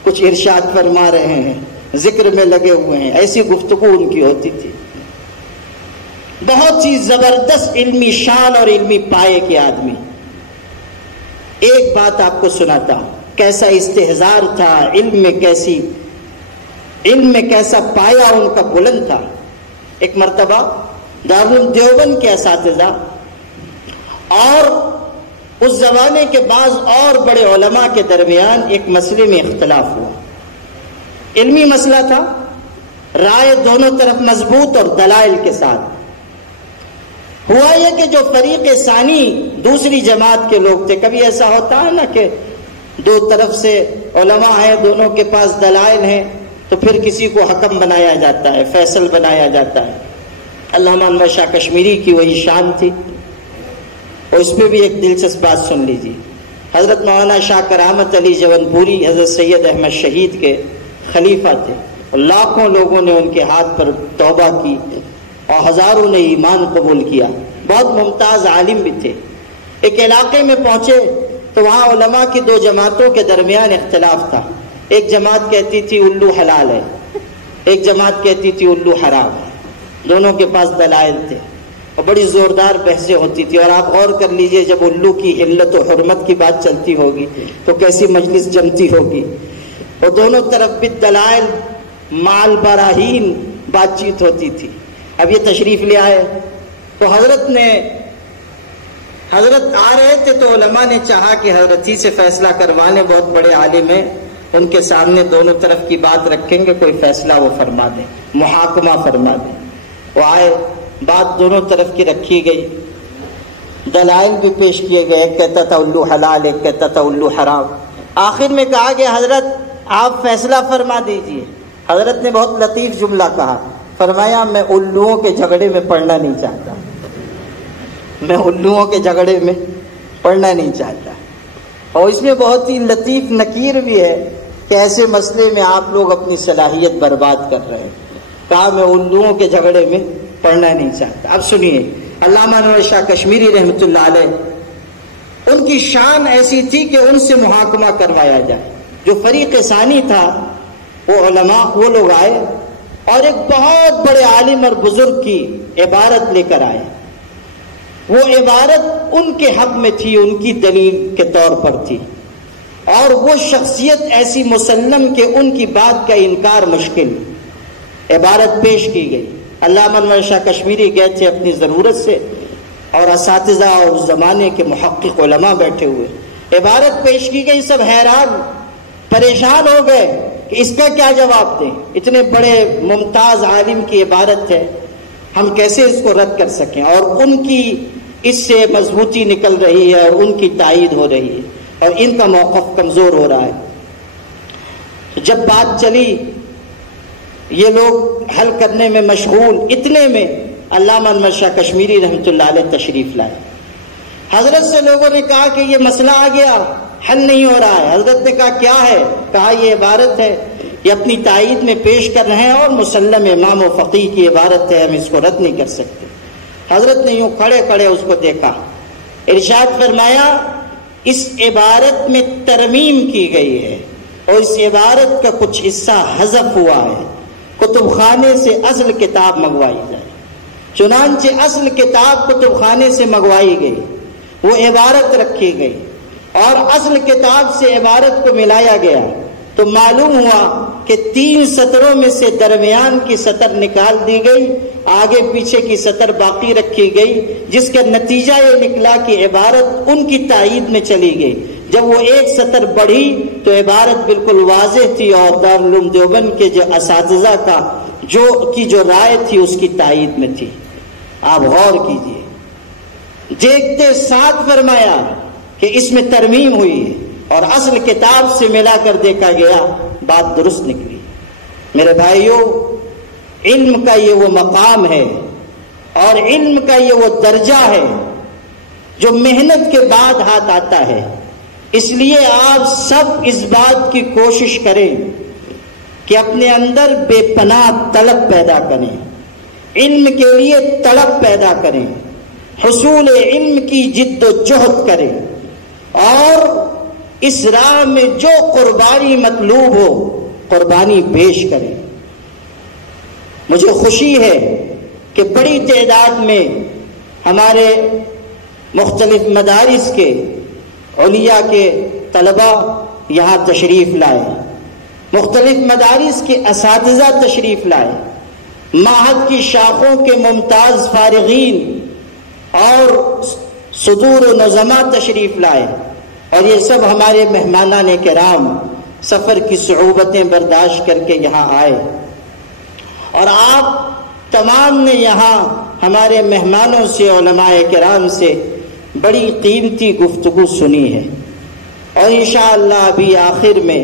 کچھ ارشاد فرما رہے ہیں، ذکر میں لگے ہوئے ہیں، ایسی گفتگو ان کی ہوتی تھی۔ بہت ہی زبردست علمی شان اور علمی پائے کے آدمی۔ ایک بات آپ کو سناتا ہوں، کیسا استحضار تھا، علم میں کیسا پایا ان کا بلند تھا۔ ایک مرتبہ دارالعلوم دیوبند کے اساتذہ اور اس زمانے کے بعض اور بڑے علماء کے درمیان ایک مسئلے میں اختلاف ہوا، علمی مسئلہ تھا، رائے دونوں طرف مضبوط اور دلائل کے ساتھ۔ ہوا یہ کہ جو فریق ثانی دوسری جماعت کے لوگ تھے، کبھی ایسا ہوتا ہے نا کہ دو طرف سے علماء ہیں، دونوں کے پاس دلائل ہیں، تو پھر کسی کو حکم بنایا جاتا ہے، فیصل بنایا جاتا ہے۔ علامہ انور شاہ کشمیری کی وہی شان تھی، اور اس میں بھی ایک دلچسپ بات سن لیجیے۔ حضرت مولانا شاہ کرامت علی جون پوری حضرت سید احمد شہید کے خلیفہ تھے، اور لاکھوں لوگوں نے ان کے ہاتھ پر توبہ کی اور ہزاروں نے ایمان قبول کیا، بہت ممتاز عالم بھی تھے۔ ایک علاقے میں پہنچے تو وہاں علماء کی 2 جماعتوں کے درمیان اختلاف تھا، ایک جماعت کہتی تھی الو حلال ہے، ایک جماعت کہتی تھی الو حرام ہے، دونوں کے پاس دلائل تھے اور بڑی زوردار بحثیں ہوتی تھی۔ اور آپ غور کر لیجئے جب الو کی علت و حرمت کی بات چلتی ہوگی تو کیسی مجلس جمتی ہوگی، اور دونوں طرف بھی دلائل مال براہین بات چیت ہوتی تھی۔ اب یہ تشریف لے آئے تو حضرت آ رہے تھے تو علماء نے چاہا کہ حضرت ہی سے فیصلہ کروا لیں، بہت بڑے عالم ہیں، ان کے سامنے دونوں طرف کی بات رکھیں گے، کوئی فیصلہ وہ فرما دیں، محاکمہ فرما دیں۔ وہ آئے، بات دونوں طرف کی رکھی گئی، دلائل بھی پیش کیے گئے، ایک کہتا تھا الو حلال، ایک کہتا تھا الو حرام۔ آخر میں کہا کہ حضرت آپ فیصلہ فرما دیجئے۔ حضرت نے بہت لطیف جملہ کہا، فرمایا میں الوؤں کے جھگڑے میں پڑھنا نہیں چاہتا، میں الوؤں کے جھگڑے میں پڑھنا نہیں چاہتا۔ اور اس میں بہت ہی لطیف نکیر بھی ہے کہ ایسے مسئلے میں آپ لوگ اپنی صلاحیت برباد کر رہے ہیں۔ کہا میں الوؤں کے جھگڑے میں پڑھنا نہیں چاہتا۔ اب سنیے، علامہ انور شاہ کشمیری رحمۃ اللہ علیہ، ان کی شان ایسی تھی کہ ان سے محاکمہ کروایا جائے۔ جو فریق ثانی تھا وہ علماء، وہ لوگ آئے اور ایک بہت بڑے عالم اور بزرگ کی عبارت لے کر آئے۔ وہ عبارت ان کے حق میں تھی، ان کی دلیل کے طور پر تھی، اور وہ شخصیت ایسی مسلم کہ ان کی بات کا انکار مشکل۔ عبارت پیش کی گئی، علامہ انور شاہ کشمیری گئے تھے اپنی ضرورت سے، اور اساتذہ اور اس زمانے کے محقق علماء بیٹھے ہوئے، عبارت پیش کی گئی، سب حیران پریشان ہو گئے کہ اس کا کیا جواب دیں، اتنے بڑے ممتاز عالم کی عبارت ہے، ہم کیسے اس کو رد کر سکیں، اور ان کی اس سے مضبوطی نکل رہی ہے اور ان کی تائید ہو رہی ہے اور ان کا موقف کمزور ہو رہا ہے۔ جب بات چلی، یہ لوگ حل کرنے میں مشغول، اتنے میں علامہ انور شاہ کشمیری رحمۃ اللہ علیہ تشریف لائے۔ حضرت سے لوگوں نے کہا کہ یہ مسئلہ آ گیا، حل نہیں ہو رہا ہے۔ حضرت نے کہا کیا ہے؟ کہا یہ عبارت ہے، یہ اپنی تائید میں پیش کر رہے ہیں اور مسلم امام و فقیہ کی عبارت ہے، ہم اس کو رد نہیں کر سکتے۔ حضرت نے یوں کھڑے کھڑے اس کو دیکھا، ارشاد فرمایا اس عبارت میں ترمیم کی گئی ہے اور اس عبارت کا کچھ حصہ حذف ہوا ہے، کتب خانے سے اصل کتاب منگوائی جائے۔ چنانچہ اصل کتاب کتب خانے سے منگوائی گئی، وہ عبارت رکھی گئی اور اصل کتاب سے عبارت کو ملایا گیا تو معلوم ہوا کہ 3 سطروں میں سے درمیان کی سطر نکال دی گئی، آگے پیچھے کی سطر باقی رکھی گئی، جس کا نتیجہ یہ نکلا کہ عبارت ان کی تائید میں چلی گئی۔ جب وہ 1 سطر بڑھی تو عبارت بالکل واضح تھی اور دارالعلوم دیوبند کے جو اساتذہ جو رائے تھی اس کی تائید میں تھی۔ آپ غور کیجئے، دیکھتے ساتھ فرمایا کہ اس میں ترمیم ہوئی ہے اور اصل کتاب سے ملا کر دیکھا گیا، بات درست نکلی۔ میرے بھائیوں، علم کا یہ وہ مقام ہے اور علم کا یہ وہ درجہ ہے جو محنت کے بعد ہاتھ آتا ہے۔ اس لیے آپ سب اس بات کی کوشش کریں کہ اپنے اندر بے پناہ طلب پیدا کریں، علم کے لیے طلب پیدا کریں، حصول علم کی جد و جہد کریں اور اس راہ میں جو قربانی مطلوب ہو قربانی پیش کریں۔ مجھے خوشی ہے کہ بڑی تعداد میں ہمارے مختلف مدارس کے علیا کے طلبہ یہاں تشریف لائے، مختلف مدارس کے اساتذہ تشریف لائے، معہد کی شاخوں کے ممتاز فارغین اور صدور و نظما تشریف لائے، اور یہ سب ہمارے مہمانان کرام سفر کی صعوبتیں برداشت کر کے یہاں آئے، اور آپ تمام نے یہاں ہمارے مہمانوں سے، علماء کرام سے بڑی قیمتی گفتگو سنی ہے، اور انشاءاللہ ابھی آخر میں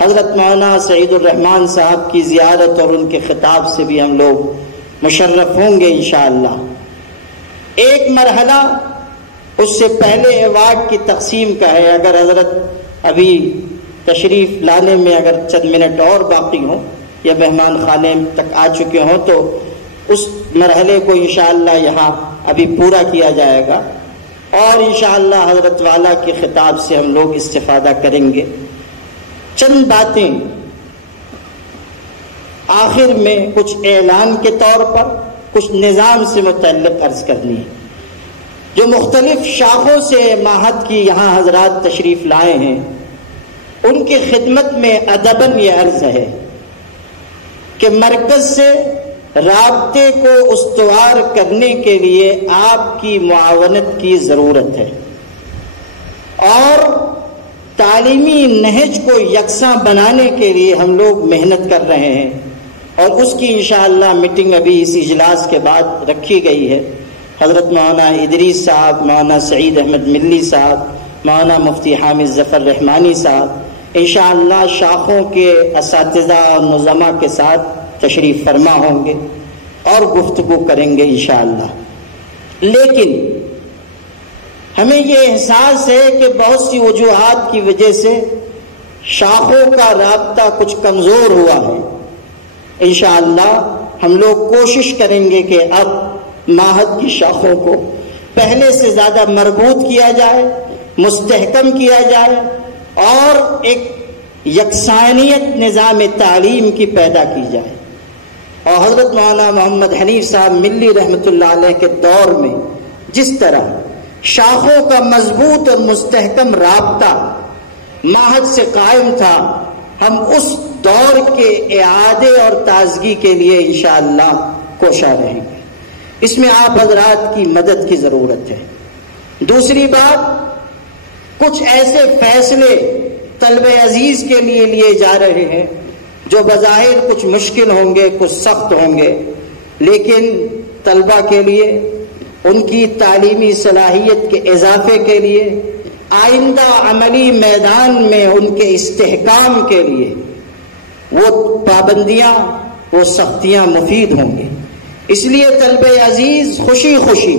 حضرت مولانا سعید الرحمان صاحب کی زیارت اور ان کے خطاب سے بھی ہم لوگ مشرف ہوں گے انشاءاللہ۔ ایک مرحلہ اس سے پہلے ایوارڈ کی تقسیم کا ہے، اگر حضرت ابھی تشریف لانے میں اگر چند منٹ اور باقی ہوں یا مہمان خانے تک آ چکے ہوں تو اس مرحلے کو انشاءاللہ یہاں ابھی پورا کیا جائے گا، اور انشاءاللہ حضرت والا کے خطاب سے ہم لوگ استفادہ کریں گے۔ چند باتیں آخر میں کچھ اعلان کے طور پر، کچھ نظام سے متعلق عرض کرنی ہے۔ جو مختلف شاخوں سے معہد کی یہاں حضرات تشریف لائے ہیں ان کی خدمت میں ادباً یہ عرض ہے کہ مرکز سے رابطے کو استوار کرنے کے لیے آپ کی معاونت کی ضرورت ہے، اور تعلیمی نہج کو یکساں بنانے کے لیے ہم لوگ محنت کر رہے ہیں، اور اس کی انشاءاللہ میٹنگ ابھی اس اجلاس کے بعد رکھی گئی ہے۔ حضرت مولانا ادریس صاحب، مولانا سعید احمد ملی صاحب، مولانا مفتی حامد ظفر رحمانی صاحب انشاءاللہ شاخوں کے اساتذہ اور نظما کے ساتھ تشریف فرما ہوں گے اور گفتگو کریں گے انشاءاللہ۔ لیکن ہمیں یہ احساس ہے کہ بہت سی وجوہات کی وجہ سے شاخوں کا رابطہ کچھ کمزور ہوا ہے۔ انشاءاللہ ہم لوگ کوشش کریں گے کہ اب معہد کی شاخوں کو پہلے سے زیادہ مربوط کیا جائے، مستحکم کیا جائے، اور ایک یکسانیت نظام تعلیم کی پیدا کی جائے۔ اور حضرت مولانا محمد حنیف صاحب ملی رحمۃ اللہ علیہ کے دور میں جس طرح شاخوں کا مضبوط اور مستحکم رابطہ معہد سے قائم تھا، ہم اس دور کے اعادے اور تازگی کے لیے انشاءاللہ کوشاں رہیں گے۔ اس میں آپ حضرات کی مدد کی ضرورت ہے۔ دوسری بات، کچھ ایسے فیصلے طلبہ عزیز کے لیے لیے جا رہے ہیں جو بظاہر کچھ مشکل ہوں گے، کچھ سخت ہوں گے، لیکن طلبہ کے لیے، ان کی تعلیمی صلاحیت کے اضافے کے لیے، آئندہ عملی میدان میں ان کے استحکام کے لیے وہ پابندیاں، وہ سختیاں مفید ہوں گی۔ اس لیے طلبہ عزیز خوشی خوشی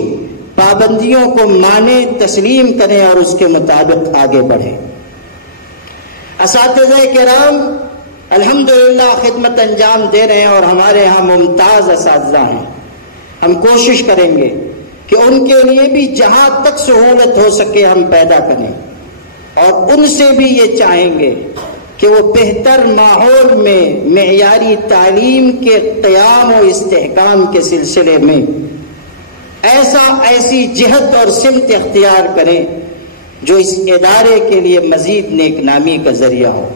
پابندیوں کو مانیں، تسلیم کریں اور اس کے مطابق آگے بڑھیں۔ اساتذہ کرام الحمدللہ خدمت انجام دے رہے ہیں اور ہمارے ہاں ممتاز اساتذہ ہیں۔ ہم کوشش کریں گے کہ ان کے لیے بھی جہاں تک سہولت ہو سکے ہم پیدا کریں، اور ان سے بھی یہ چاہیں گے کہ وہ بہتر ماحول میں معیاری تعلیم کے قیام و استحکام کے سلسلے میں ایسی جہت اور سمت اختیار کریں جو اس ادارے کے لیے مزید نیک نامی کا ذریعہ ہو۔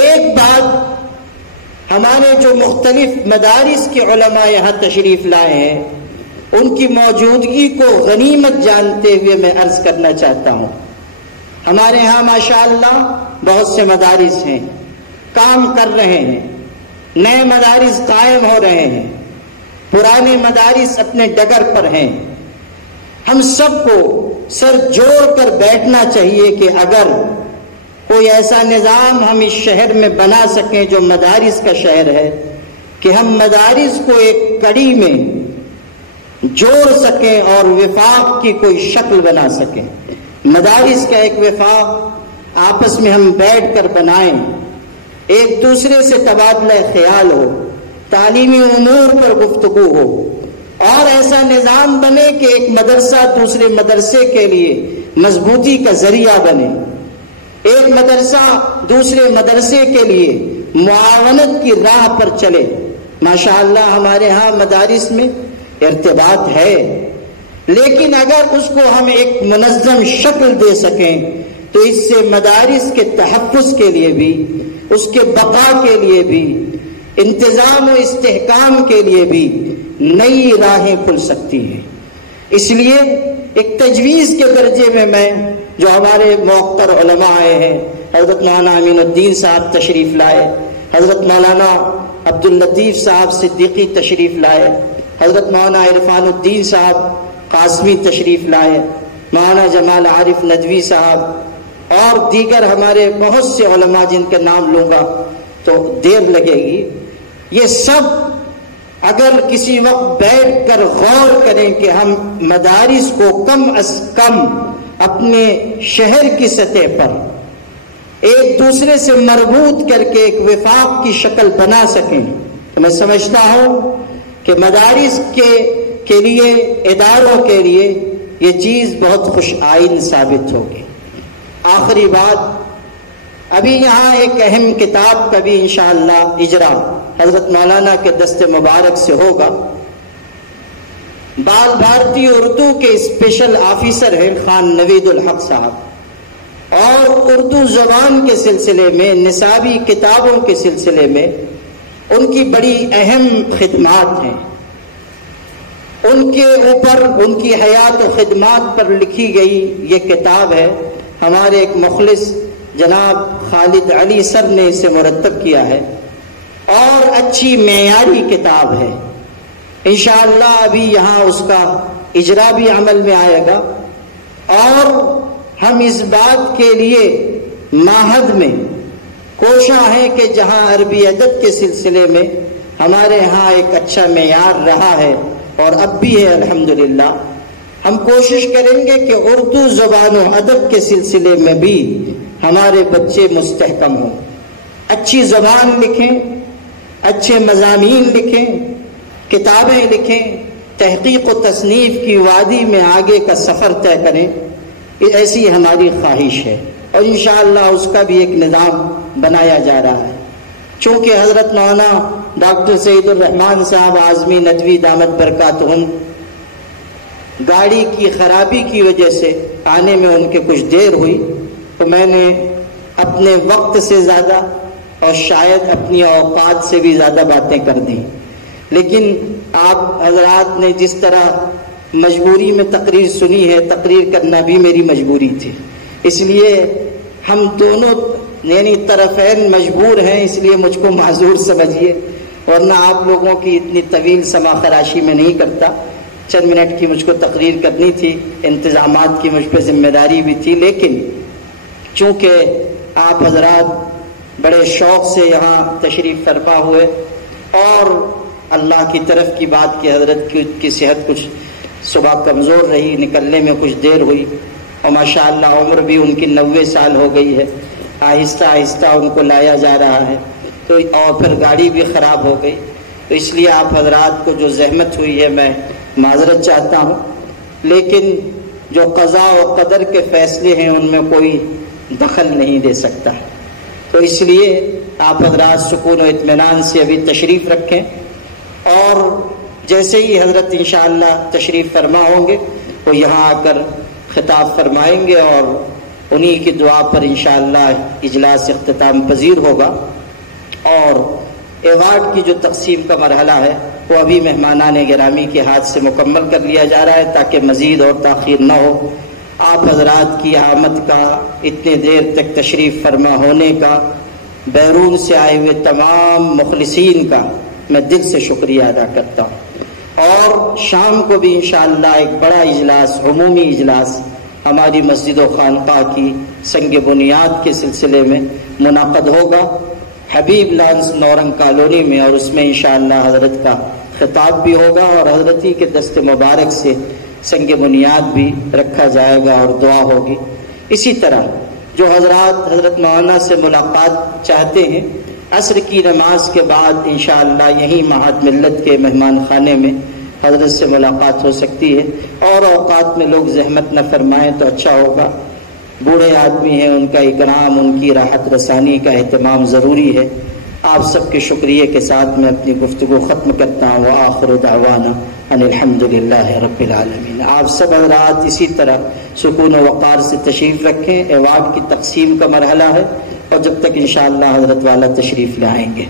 ایک بات ہمارے جو مختلف مدارس کے علماء یہاں تشریف لائے ہیں ان کی موجودگی کو غنیمت جانتے ہوئے میں عرض کرنا چاہتا ہوں۔ ہمارے ہاں ماشاءاللہ بہت سے مدارس ہیں، کام کر رہے ہیں، نئے مدارس قائم ہو رہے ہیں، پرانے مدارس اپنے ڈگر پر ہیں۔ ہم سب کو سر جوڑ کر بیٹھنا چاہیے کہ اگر کوئی ایسا نظام ہم اس شہر میں بنا سکیں جو مدارس کا شہر ہے، کہ ہم مدارس کو ایک کڑی میں جوڑ سکیں اور وفاق کی کوئی شکل بنا سکیں، مدارس کا ایک وفاق آپس میں ہم بیٹھ کر بنائیں، ایک دوسرے سے تبادلہ خیال ہو، تعلیمی امور پر گفتگو ہو، اور ایسا نظام بنے کہ ایک مدرسہ دوسرے مدرسے کے لیے مضبوطی کا ذریعہ بنے، ایک مدرسہ دوسرے مدرسے کے لیے معاونت کی راہ پر چلے۔ ماشاءاللہ ہمارے ہاں مدارس میں ارتباط ہے، لیکن اگر اس کو ہم ایک منظم شکل دے سکیں تو اس سے مدارس کے تحفظ کے لیے بھی، اس کے بقا کے لیے بھی، انتظام و استحکام کے لیے بھی نئی راہیں کھل سکتی ہیں۔ اس لیے ایک تجویز کے درجے میں جو ہمارے موقر علماء آئے ہیں، حضرت مولانا امین الدین صاحب تشریف لائے، حضرت مولانا عبداللطیف صاحب صدیقی تشریف لائے، حضرت مولانا عرفان الدین صاحب قاسمی تشریف لائے، مولانا جمال عارف ندوی صاحب اور دیگر ہمارے بہت سے علماء جن کے نام لوں گا تو دیر لگے گی۔ یہ سب اگر کسی وقت بیٹھ کر غور کریں کہ ہم مدارس کو کم از کم اپنے شہر کی سطح پر ایک دوسرے سے مربوط کر کے ایک وفاق کی شکل بنا سکیں تو میں سمجھتا ہوں کہ مدارس کے لیے، اداروں کے لیے یہ چیز بہت خوش آئند ثابت ہوگی۔ آخری بات، ابھی یہاں ایک اہم کتاب کا بھی انشاءاللہ اجرا حضرت مولانا کے دست مبارک سے ہوگا۔ بال بھارتی اردو کے اسپیشل آفیسر ہیں خان نوید الحق صاحب، اور اردو زبان کے سلسلے میں، نصابی کتابوں کے سلسلے میں ان کی بڑی اہم خدمات ہیں۔ ان کے اوپر، ان کی حیات و خدمات پر لکھی گئی یہ کتاب ہے، ہمارے ایک مخلص جناب خالد علی سر نے اسے مرتب کیا ہے، اور اچھی معیاری کتاب ہے۔ انشاءاللہ ابھی یہاں اس کا اجرا بھی عمل میں آئے گا، اور ہم اس بات کے لیے معہد میں کوشاں ہے کہ جہاں عربی ادب کے سلسلے میں ہمارے ہاں ایک اچھا معیار رہا ہے اور اب بھی ہے الحمدللہ، ہم کوشش کریں گے کہ اردو زبان و ادب کے سلسلے میں بھی ہمارے بچے مستحکم ہوں، اچھی زبان لکھیں، اچھے مضامین لکھیں، کتابیں لکھیں، تحقیق و تصنیف کی وادی میں آگے کا سفر طے کریں، ایسی ہماری خواہش ہے، اور انشاءاللہ اس کا بھی ایک نظام بنایا جا رہا ہے۔ چونکہ حضرت مولانا ڈاکٹر سعید الرحمان صاحب اعظمی ندوی دامت برکاتہم گاڑی کی خرابی کی وجہ سے آنے میں ان کے کچھ دیر ہوئی، تو میں نے اپنے وقت سے زیادہ اور شاید اپنی اوقات سے بھی زیادہ باتیں کر دیں، لیکن آپ حضرات نے جس طرح مجبوری میں تقریر سنی ہے، تقریر کرنا بھی میری مجبوری تھی، اس لیے ہم دونوں یعنی طرفین مجبور ہیں، اس لیے مجھ کو معذور سمجھیے، ورنہ آپ لوگوں کی اتنی طویل سما خراشی میں نہیں کرتا۔ چند منٹ کی مجھ کو تقریر کرنی تھی، انتظامات کی مجھ پہ ذمہ داری بھی تھی، لیکن چونکہ آپ حضرات بڑے شوق سے یہاں تشریف فرما ہوئے، اور اللہ کی طرف کی بات کہ حضرت کی صحت کچھ صبح کمزور رہی، نکلنے میں کچھ دیر ہوئی، اور ماشاءاللہ عمر بھی ان کی 90 سال ہو گئی ہے، آہستہ آہستہ ان کو لایا جا رہا ہے، تو اور پھر گاڑی بھی خراب ہو گئی، تو اس لیے آپ حضرات کو جو زحمت ہوئی ہے میں معذرت چاہتا ہوں، لیکن جو قضاء و قدر کے فیصلے ہیں ان میں کوئی دخل نہیں دے سکتا. تو اس لیے آپ حضرات سکون و اطمینان سے ابھی تشریف رکھیں، اور جیسے ہی حضرت انشاءاللہ تشریف فرما ہوں گے وہ یہاں آ کر خطاب فرمائیں گے، اور انہی کی دعا پر انشاءاللہ اجلاس اختتام پذیر ہوگا. اور ایوارڈ کی جو تقسیم کا مرحلہ ہے وہ ابھی مہمانان گرامی کے ہاتھ سے مکمل کر لیا جا رہا ہے تاکہ مزید اور تاخیر نہ ہو. آپ حضرات کی آمد کا، اتنے دیر تک تشریف فرما ہونے کا، بیرون سے آئے ہوئے تمام مخلصین کا میں دل سے شکریہ ادا کرتا ہوں. اور شام کو بھی انشاءاللہ ایک بڑا اجلاس، عمومی اجلاس ہماری مسجد و خانقاہ کی سنگ بنیاد کے سلسلے میں منعقد ہوگا حبیب لانس نورنگ کالونی میں، اور اس میں انشاءاللہ حضرت کا خطاب بھی ہوگا اور حضرت ہی کے دست مبارک سے سنگ بنیاد بھی رکھا جائے گا اور دعا ہوگی. اسی طرح جو حضرات حضرت مولانا سے ملاقات چاہتے ہیں، عصر کی نماز کے بعد انشاءاللہ یہیں معہد ملت کے مہمان خانے میں حضرت سے ملاقات ہو سکتی ہے. اور اوقات میں لوگ زحمت نہ فرمائیں تو اچھا ہوگا. بوڑھے آدمی ہیں، ان کا اکرام، ان کی راحت رسانی کا اہتمام ضروری ہے. آپ سب کے شکریہ کے ساتھ میں اپنی گفتگو ختم کرتا ہوں. وآخر دعوانا ان الحمدللہ رب العالمین. آپ سب حضرات اسی طرح سکون و وقار سے تشریف رکھیں. ایوارڈ کی تقسیم کا مرحلہ ہے، اور جب تک انشاءاللہ حضرت والا تشریف لائیں گے.